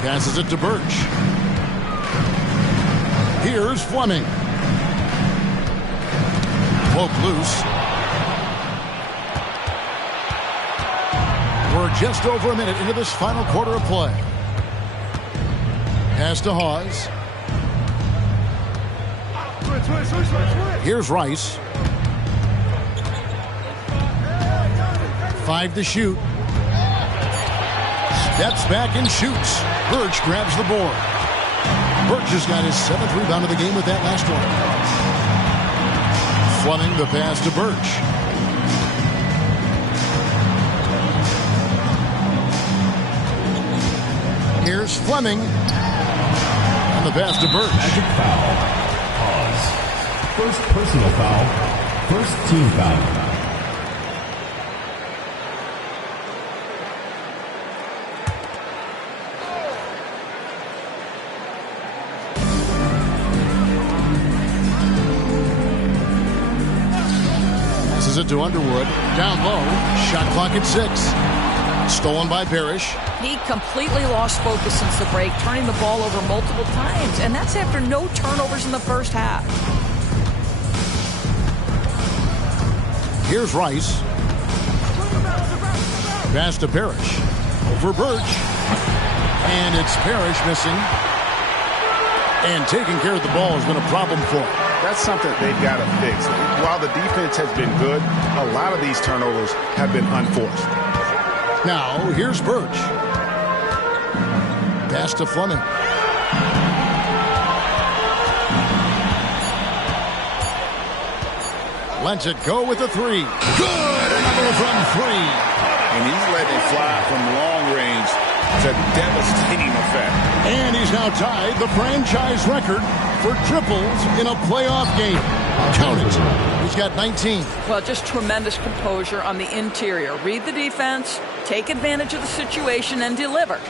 Passes it to Birch. Here's Fleming. Poke loose. We're just over a minute into this final quarter of play. Pass to Hawes. Here's Rice. 5 to shoot. Steps back and shoots. Birch grabs the board. Birch has got his 7th rebound of the game with that last one. Fleming the pass to Birch. Here's Fleming. And the pass to Birch. Magic foul. Pause. First personal foul. First team foul. Passes it to Underwood. Down low. Shot clock at 6. Stolen by Parrish. He completely lost focus since the break, turning the ball over multiple times, and that's after no turnovers in the first half. Here's Rice. Pass to Parrish. Over Birch. And it's Parrish missing. And taking care of the ball has been a problem for him. That's something they've got to fix. While the defense has been good, a lot of these turnovers have been unforced. Now, here's Birch. Pass to Fleming. Lets it go with a 3. Good! Another from 3. And he's letting it fly from long range. It's a devastating effect. And he's now tied the franchise record for triples in a playoff game. Count it. He's got 19. Well, just tremendous composure on the interior. Read the defense, take advantage of the situation, and deliver.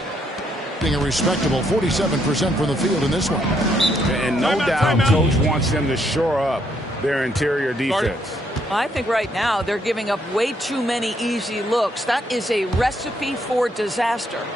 Being a respectable 47% from the field in this one. And no doubt, Coach wants them to shore up their interior defense. I think right now they're giving up way too many easy looks. That is a recipe for disaster.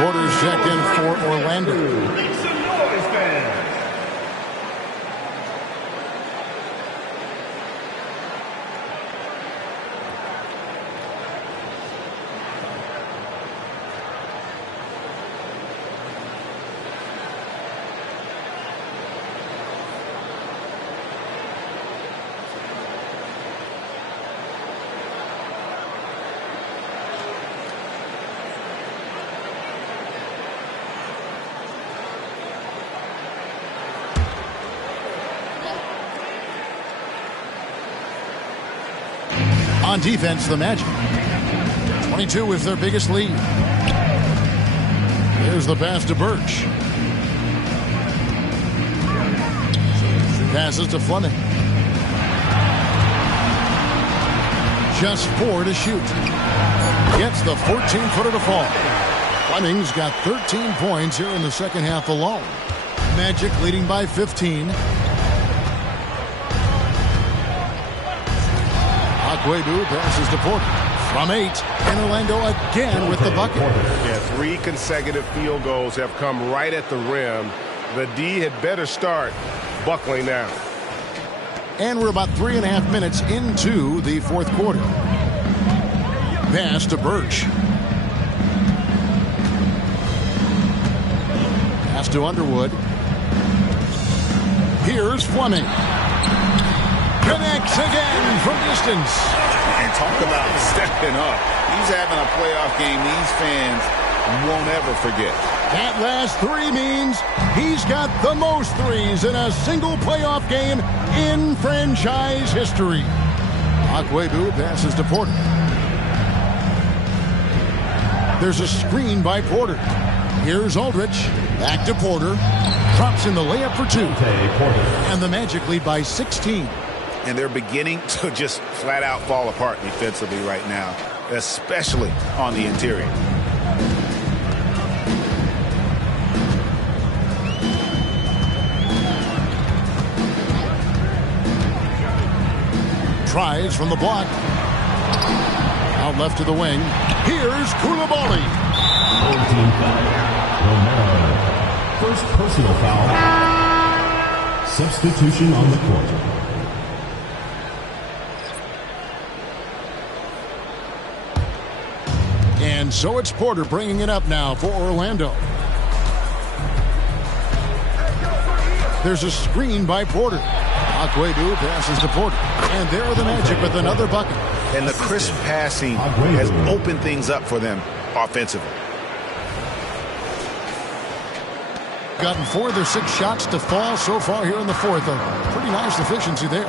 Quarters check in for Orlando. Make some noise, fans. On defense, the Magic. 22 is their biggest lead. Here's the pass to Birch. Passes to Fleming. Just 4 to shoot. Gets the 14-footer to fall. Fleming's got 13 points here in the second half alone. Magic leading by 15. Akwebu passes to Porter from 8, and Orlando again with the bucket. Yeah, 3 consecutive field goals have come right at the rim. The D had better start buckling down. And we're about 3.5 minutes into the fourth quarter. Pass to Birch. Pass to Underwood. Here's Fleming. Connects again from distance. And talk about stepping up. He's having a playoff game these fans won't ever forget. That last 3 means he's got the most threes in a single playoff game in franchise history. Akwebu passes to Porter. There's a screen by Porter. Here's Aldridge. Back to Porter. Drops in the layup for 2. And the Magic lead by 16. And they're beginning to just flat out fall apart defensively right now, especially on the interior. Tries from the block. Out left to the wing. Here's Koulibaly. Romero. First personal foul. Substitution on the court. And so it's Porter bringing it up now for Orlando. There's a screen by Porter. Akwedu passes to Porter. And there are the Magic with another bucket. And the crisp passing has opened things up for them offensively. Gotten 4 of their 6 shots to fall so far here in the fourth. A pretty nice efficiency there.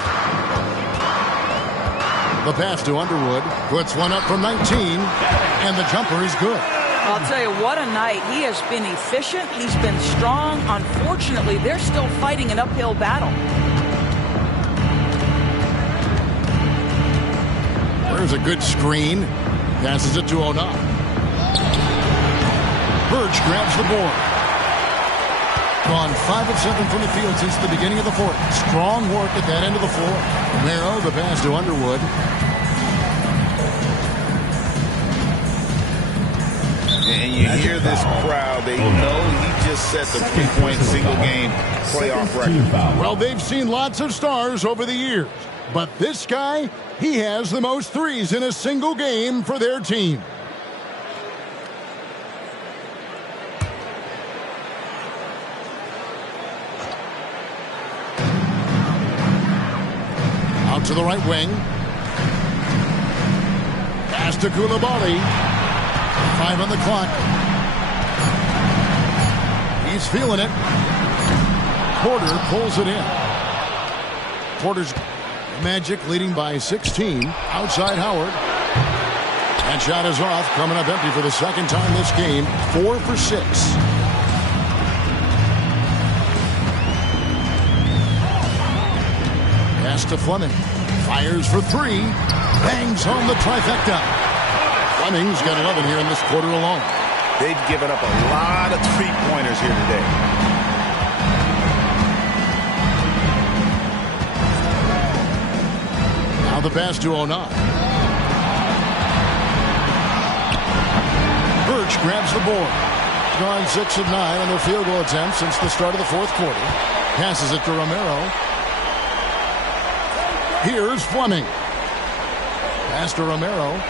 The pass to Underwood. Puts one up from 19. And the jumper is good. I'll tell you, what a night. He has been efficient. He's been strong. Unfortunately, they're still fighting an uphill battle. There's a good screen. Passes it to Onah. Birch grabs the board. Gone 5 of 7 from the field since the beginning of the fourth. Strong work at that end of the floor. Romero, the pass to Underwood. And you hear this crowd. They know he just set the 3-point single game playoff record. Well, they've seen lots of stars over the years. But this guy, he has the most threes in a single game for their team. Out to the right wing. Pass to Koulibaly. 5 on the clock. He's feeling it. Porter pulls it in. Porter's Magic leading by 16. Outside Howard. That shot is off. Coming up empty for the second time this game. 4 for 6. Pass to Fleming. Fires for 3. Bangs home the trifecta. Fleming's got 11 here in this quarter alone. They've given up a lot of three-pointers here today. Now the pass to Onah. Birch grabs the board. Gone 6 of 9 on their field goal attempts since the start of the fourth quarter. Passes it to Romero. Here's Fleming. Pass to Romero.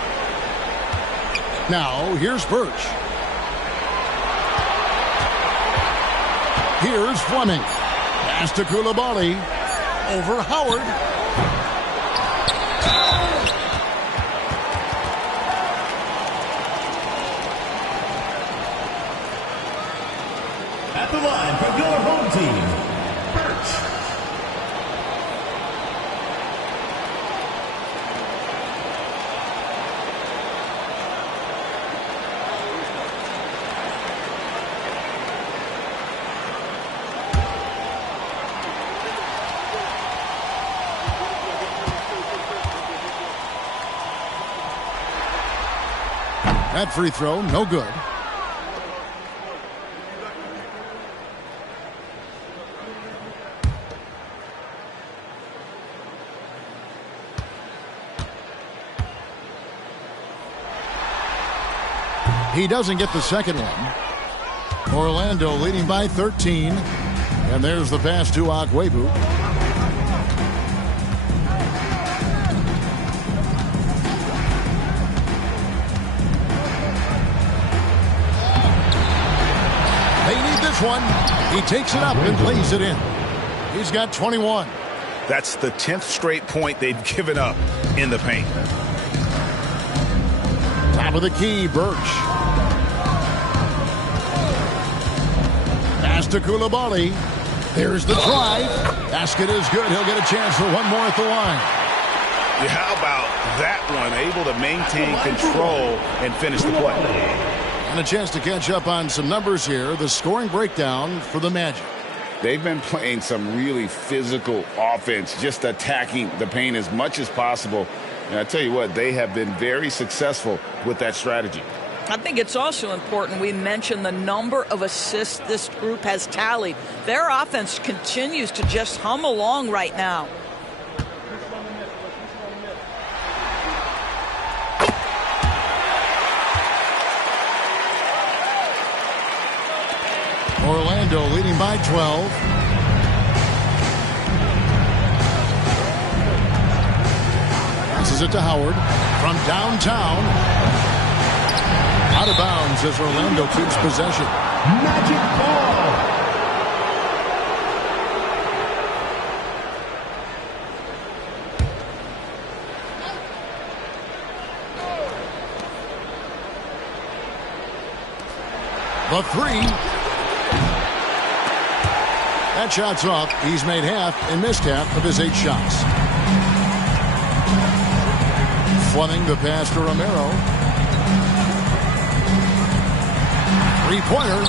Now, here's Birch. Here's Fleming. Pass to Koulibaly. Over Howard. At the line for your home team, Birch. That free throw, no good. He doesn't get the second one. Orlando leading by 13. And there's the pass to Akwebu. One. He takes it up and lays it in. He's got 21. That's the 10th straight point they've given up in the paint. Top of the key, Birch. Pass to Koulibaly. There's the drive. Basket is good. He'll get a chance for one more at the line. How about that one? Able to maintain control and finish the play. And a chance to catch up on some numbers here. The scoring breakdown for the Magic. They've been playing some really physical offense, just attacking the paint as much as possible. And I tell you what, they have been very successful with that strategy. I think it's also important we mention the number of assists this group has tallied. Their offense continues to just hum along right now. Orlando leading by 12. Passes it to Howard from downtown. Out of bounds as Orlando keeps possession. Magic ball. The three. That shot's off. He's made half and missed half of his 8 shots. Fleming the pass to Romero. Three-pointer.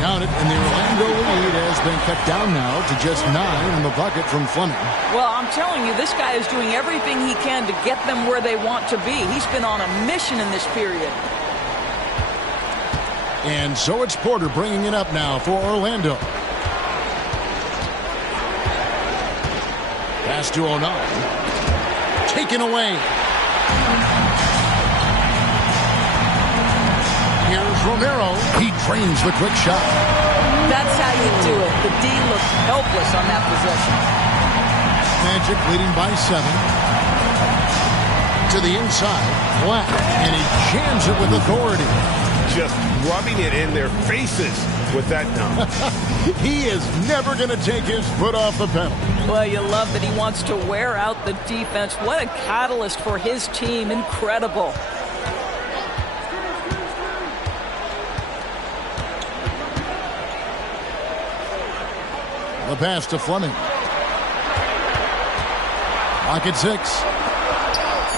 Count it, and the Orlando lead has been cut down now to just 9 in the bucket from Fleming. Well, I'm telling you, this guy is doing everything he can to get them where they want to be. He's been on a mission in this period. And so it's Porter bringing it up now for Orlando. Pass to 09. Taken away. Here's Romero. He drains the quick shot. That's how you do it. The D looks helpless on that possession. Magic leading by 7. To the inside. Black. And he jams it with authority. Just rubbing it in their faces with that dunk. He is never going to take his foot off the pedal. Well, you love that he wants to wear out the defense. What a catalyst for his team. Incredible. The pass to Fleming. Pocket 6.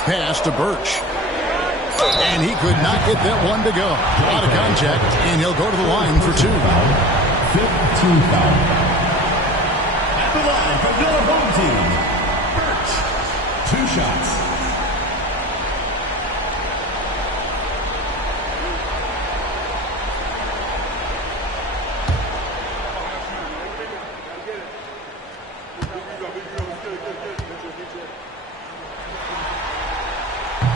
Pass to Birch. And he could not get that one to go. A lot of contact, and he'll go to the line for 2. 15 foul. At the line for your home team, Birch. 2 shots.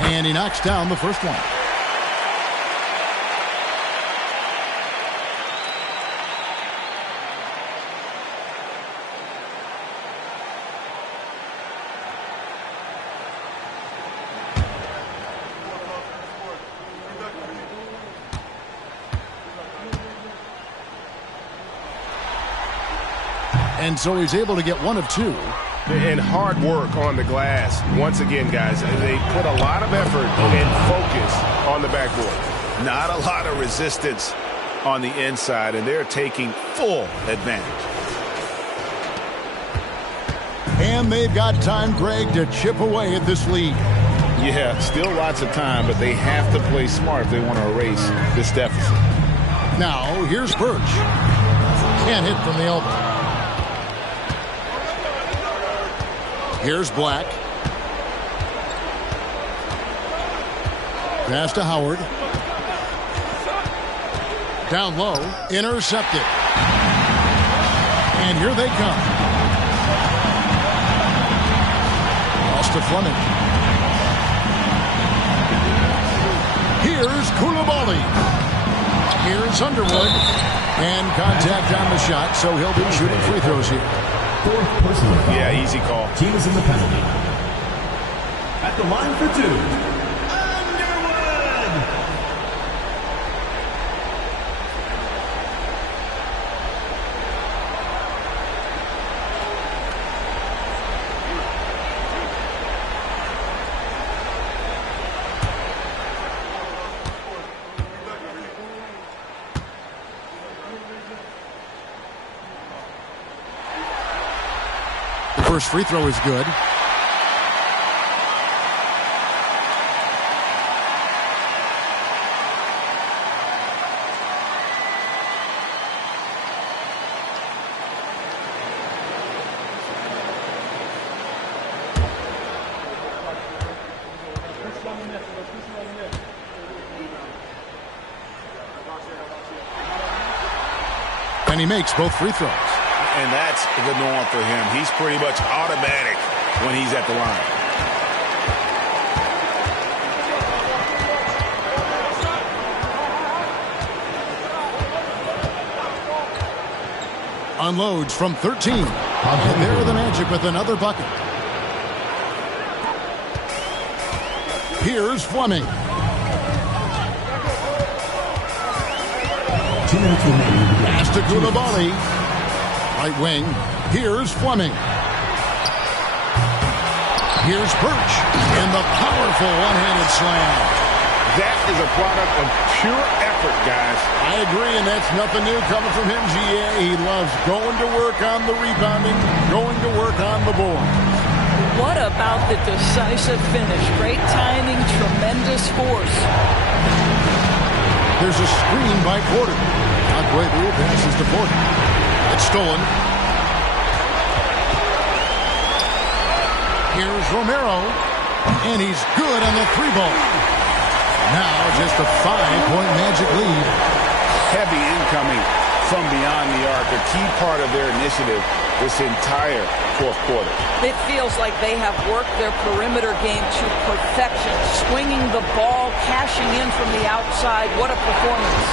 And he knocks down the first one. And so he's able to get 1 of 2. And hard work on the glass. Once again, guys, they put a lot of effort and focus on the backboard. Not a lot of resistance on the inside, and they're taking full advantage. And they've got time, Greg, to chip away at this lead. Yeah, still lots of time, but they have to play smart if they want to erase this deficit. Now, here's Birch. Can't hit from the elbow. Here's Black. Pass to Howard. Down low. Intercepted. And here they come. Pass to Fleming. Here's Coulibaly. Here's Underwood. And contact on the shot, so he'll be shooting free throws here. 4th personal foul. Yeah, easy call. Team is in the penalty. At the line for 2, Underwood. First free throw is good. And he makes both free throws. And that's the norm for him. He's pretty much automatic when he's at the line. Unloads from 13. And there are the Magic with another bucket. Here's Fleming. 2 minutes remaining. Pass to Koulibaly. Right wing. Here's Fleming. Here's Birch. And the powerful one-handed slam. That is a product of pure effort, guys. I agree, and that's nothing new coming from him, GA. He loves going to work on the rebounding, going to work on the board. What about the decisive finish? Great timing, tremendous force. There's a screen by Porter. Aguebu passes to Porter. It's stolen. Here's Romero, and he's good on the three ball. Now just a 5-point Magic lead. Heavy incoming from beyond the arc, a key part of their initiative this entire fourth quarter. It feels like they have worked their perimeter game to perfection, swinging the ball, cashing in from the outside. What a performance.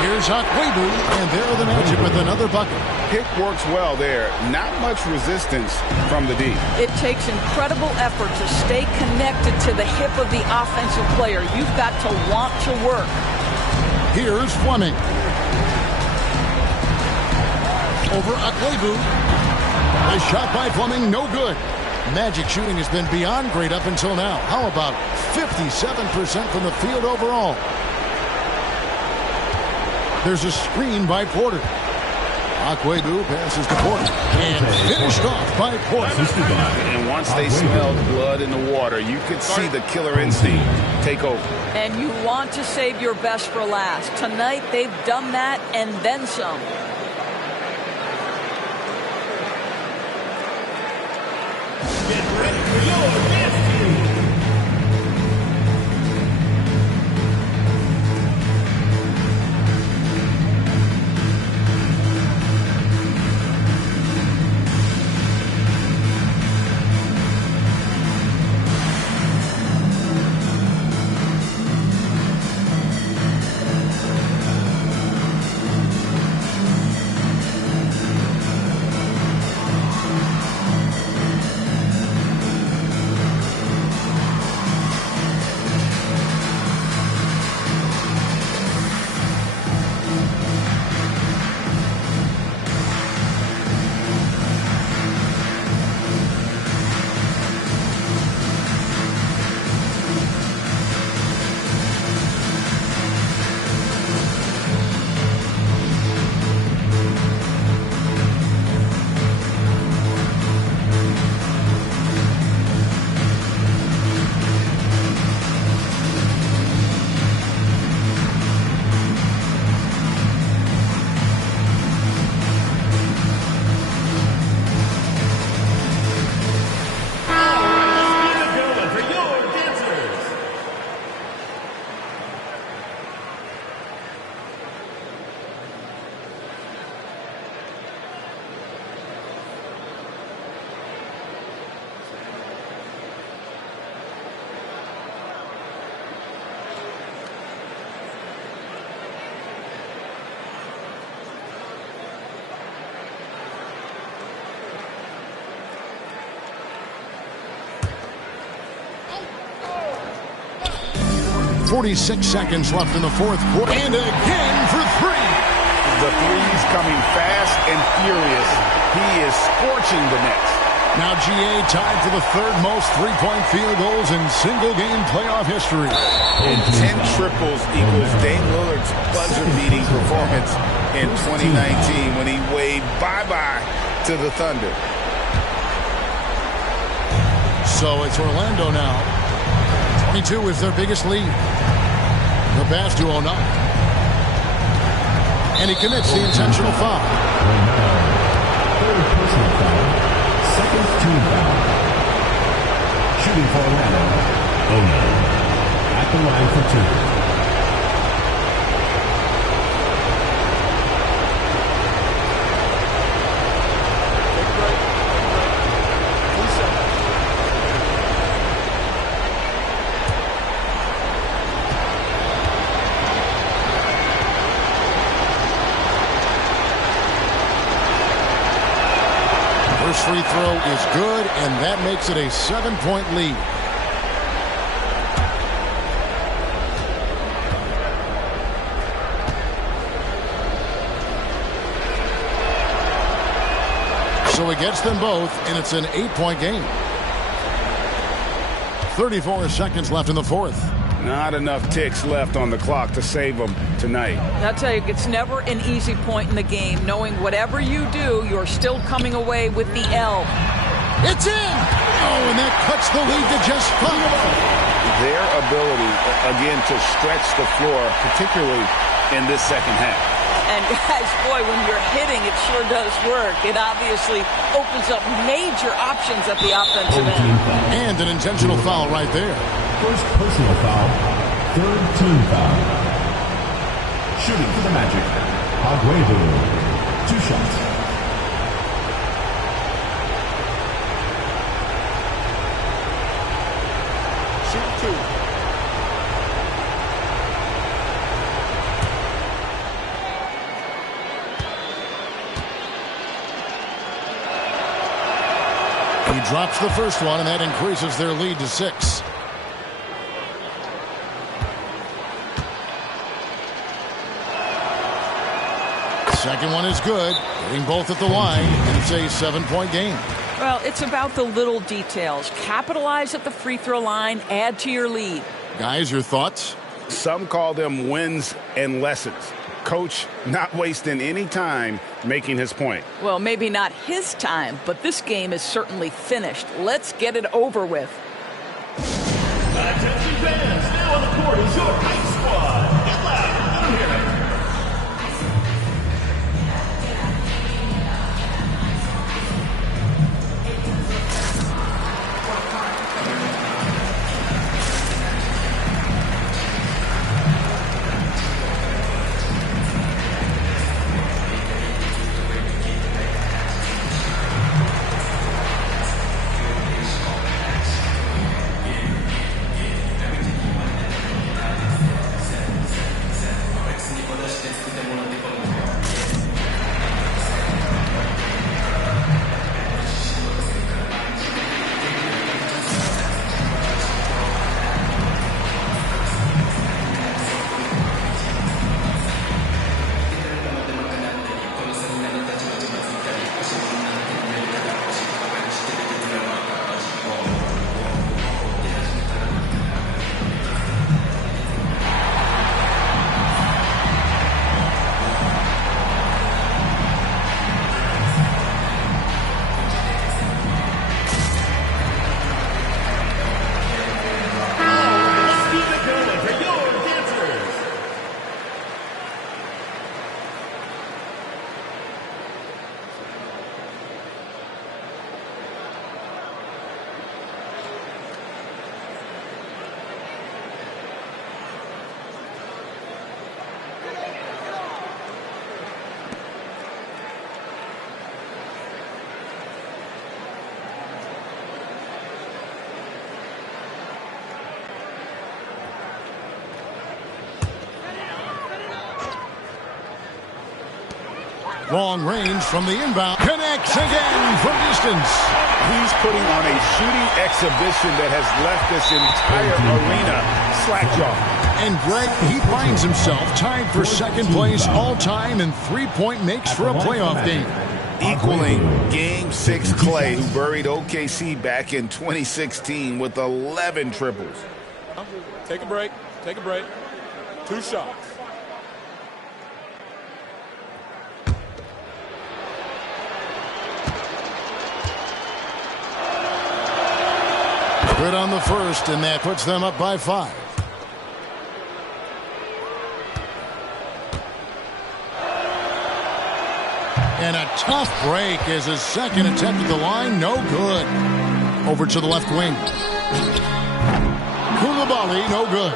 Here's Aguebu, and there are the Magic with another bucket. Pick works well there. Not much resistance from the D. It takes incredible effort to stay connected to the hip of the offensive player. You've got to want to work. Here's Fleming. Over Aguebu. A shot by Fleming, no good. Magic shooting has been beyond great up until now. How about 57% from the field overall? There's a screen by Porter. Aguebu passes to Porter. And finished off by Porter. And once they smelled blood in the water, you could see the killer instinct take over. And you want to save your best for last. Tonight, they've done that and then some. Get ready for your dance team. .46 seconds left in the fourth quarter. And again for three. The three's coming fast and furious. He is scorching the nets. Now GA tied for the third most three-point field goals in single-game playoff history. And 10 triples equals Dame Lillard's buzzer-beating performance in 2019 when he waved bye-bye to the Thunder. So it's Orlando now. 22 is their biggest lead. The pass to 09. And he commits the intentional foul. Third personal foul. Second team foul. Shooting for Orlando. 09. At the line for two. First free throw is good, and that makes it a 7-point lead. So he gets them both, and it's an 8-point game. 34 seconds left in the fourth. Not enough ticks left on the clock to save them tonight. I'll tell you, it's never an easy point in the game, knowing whatever you do, you're still coming away with the L. It's in! Oh, and that cuts the lead to just 5. Their ability, again, to stretch the floor, particularly in this second half. And guys, boy, when you're hitting, it sure does work. It obviously opens up major options at the offensive end. And an intentional foul right there. First personal foul, third team foul. Shooting for the Magic, GoGo. 2 shots. Shoot 2. He drops the first one, and that increases their lead to 6. Second one is good, hitting both at the line, and it's a 7-point game. Well, it's about the little details. Capitalize at the free throw line, add to your lead. Guys, your thoughts? Some call them wins and lessons. Coach not wasting any time making his point. Well, maybe not his time, but this game is certainly finished. Let's get it over with. Attention fans, now on the court is your Ice Squad. Get loud, let 'em hear it. Long range from the inbound. Connects again from distance. He's putting on a shooting exhibition that has left this entire arena slack-jawed. And Greg, he finds himself tied for second place all-time in three-point makes for a playoff game. Equaling Game 6 Clay, who buried OKC back in 2016 with 11 triples. Take a break. Take a break. 2 shots. Good on the first, and that puts them up by 5. And a tough break as his second attempt at the line, no good. Over to the left wing. Koulibaly, no good.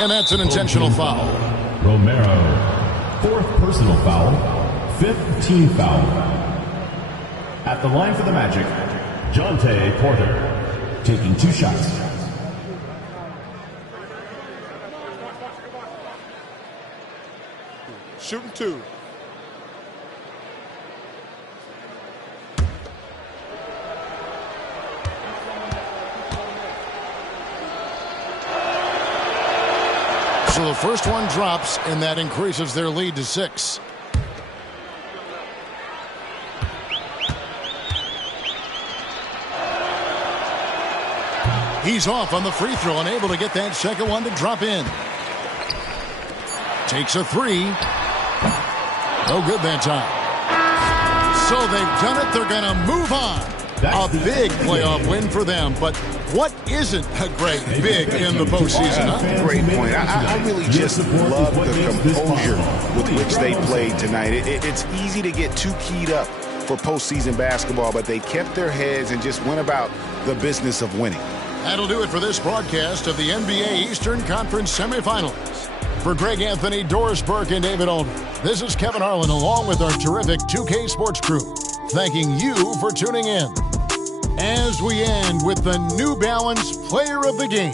And that's an intentional foul. Romero, 4th personal foul, 5th team foul. At the line for the Magic, Jonte Porter, taking 2 shots. Shooting 2. So the first one drops, and that increases their lead to 6. He's off on the free throw and able to get that second one to drop in. Takes a 3. No good that time. So they've done it. They're going to move on. A big playoff win for them. But what isn't a great big in the postseason? Huh? Great point. I really just love the composure with which they played tonight. It's easy to get too keyed up for postseason basketball, but they kept their heads and just went about the business of winning. That'll do it for this broadcast of the NBA Eastern Conference semifinals. For Greg Anthony, Doris Burke, and David Aldridge, this is Kevin Harlan along with our terrific 2K Sports crew, thanking you for tuning in. As we end with the New Balance Player of the Game.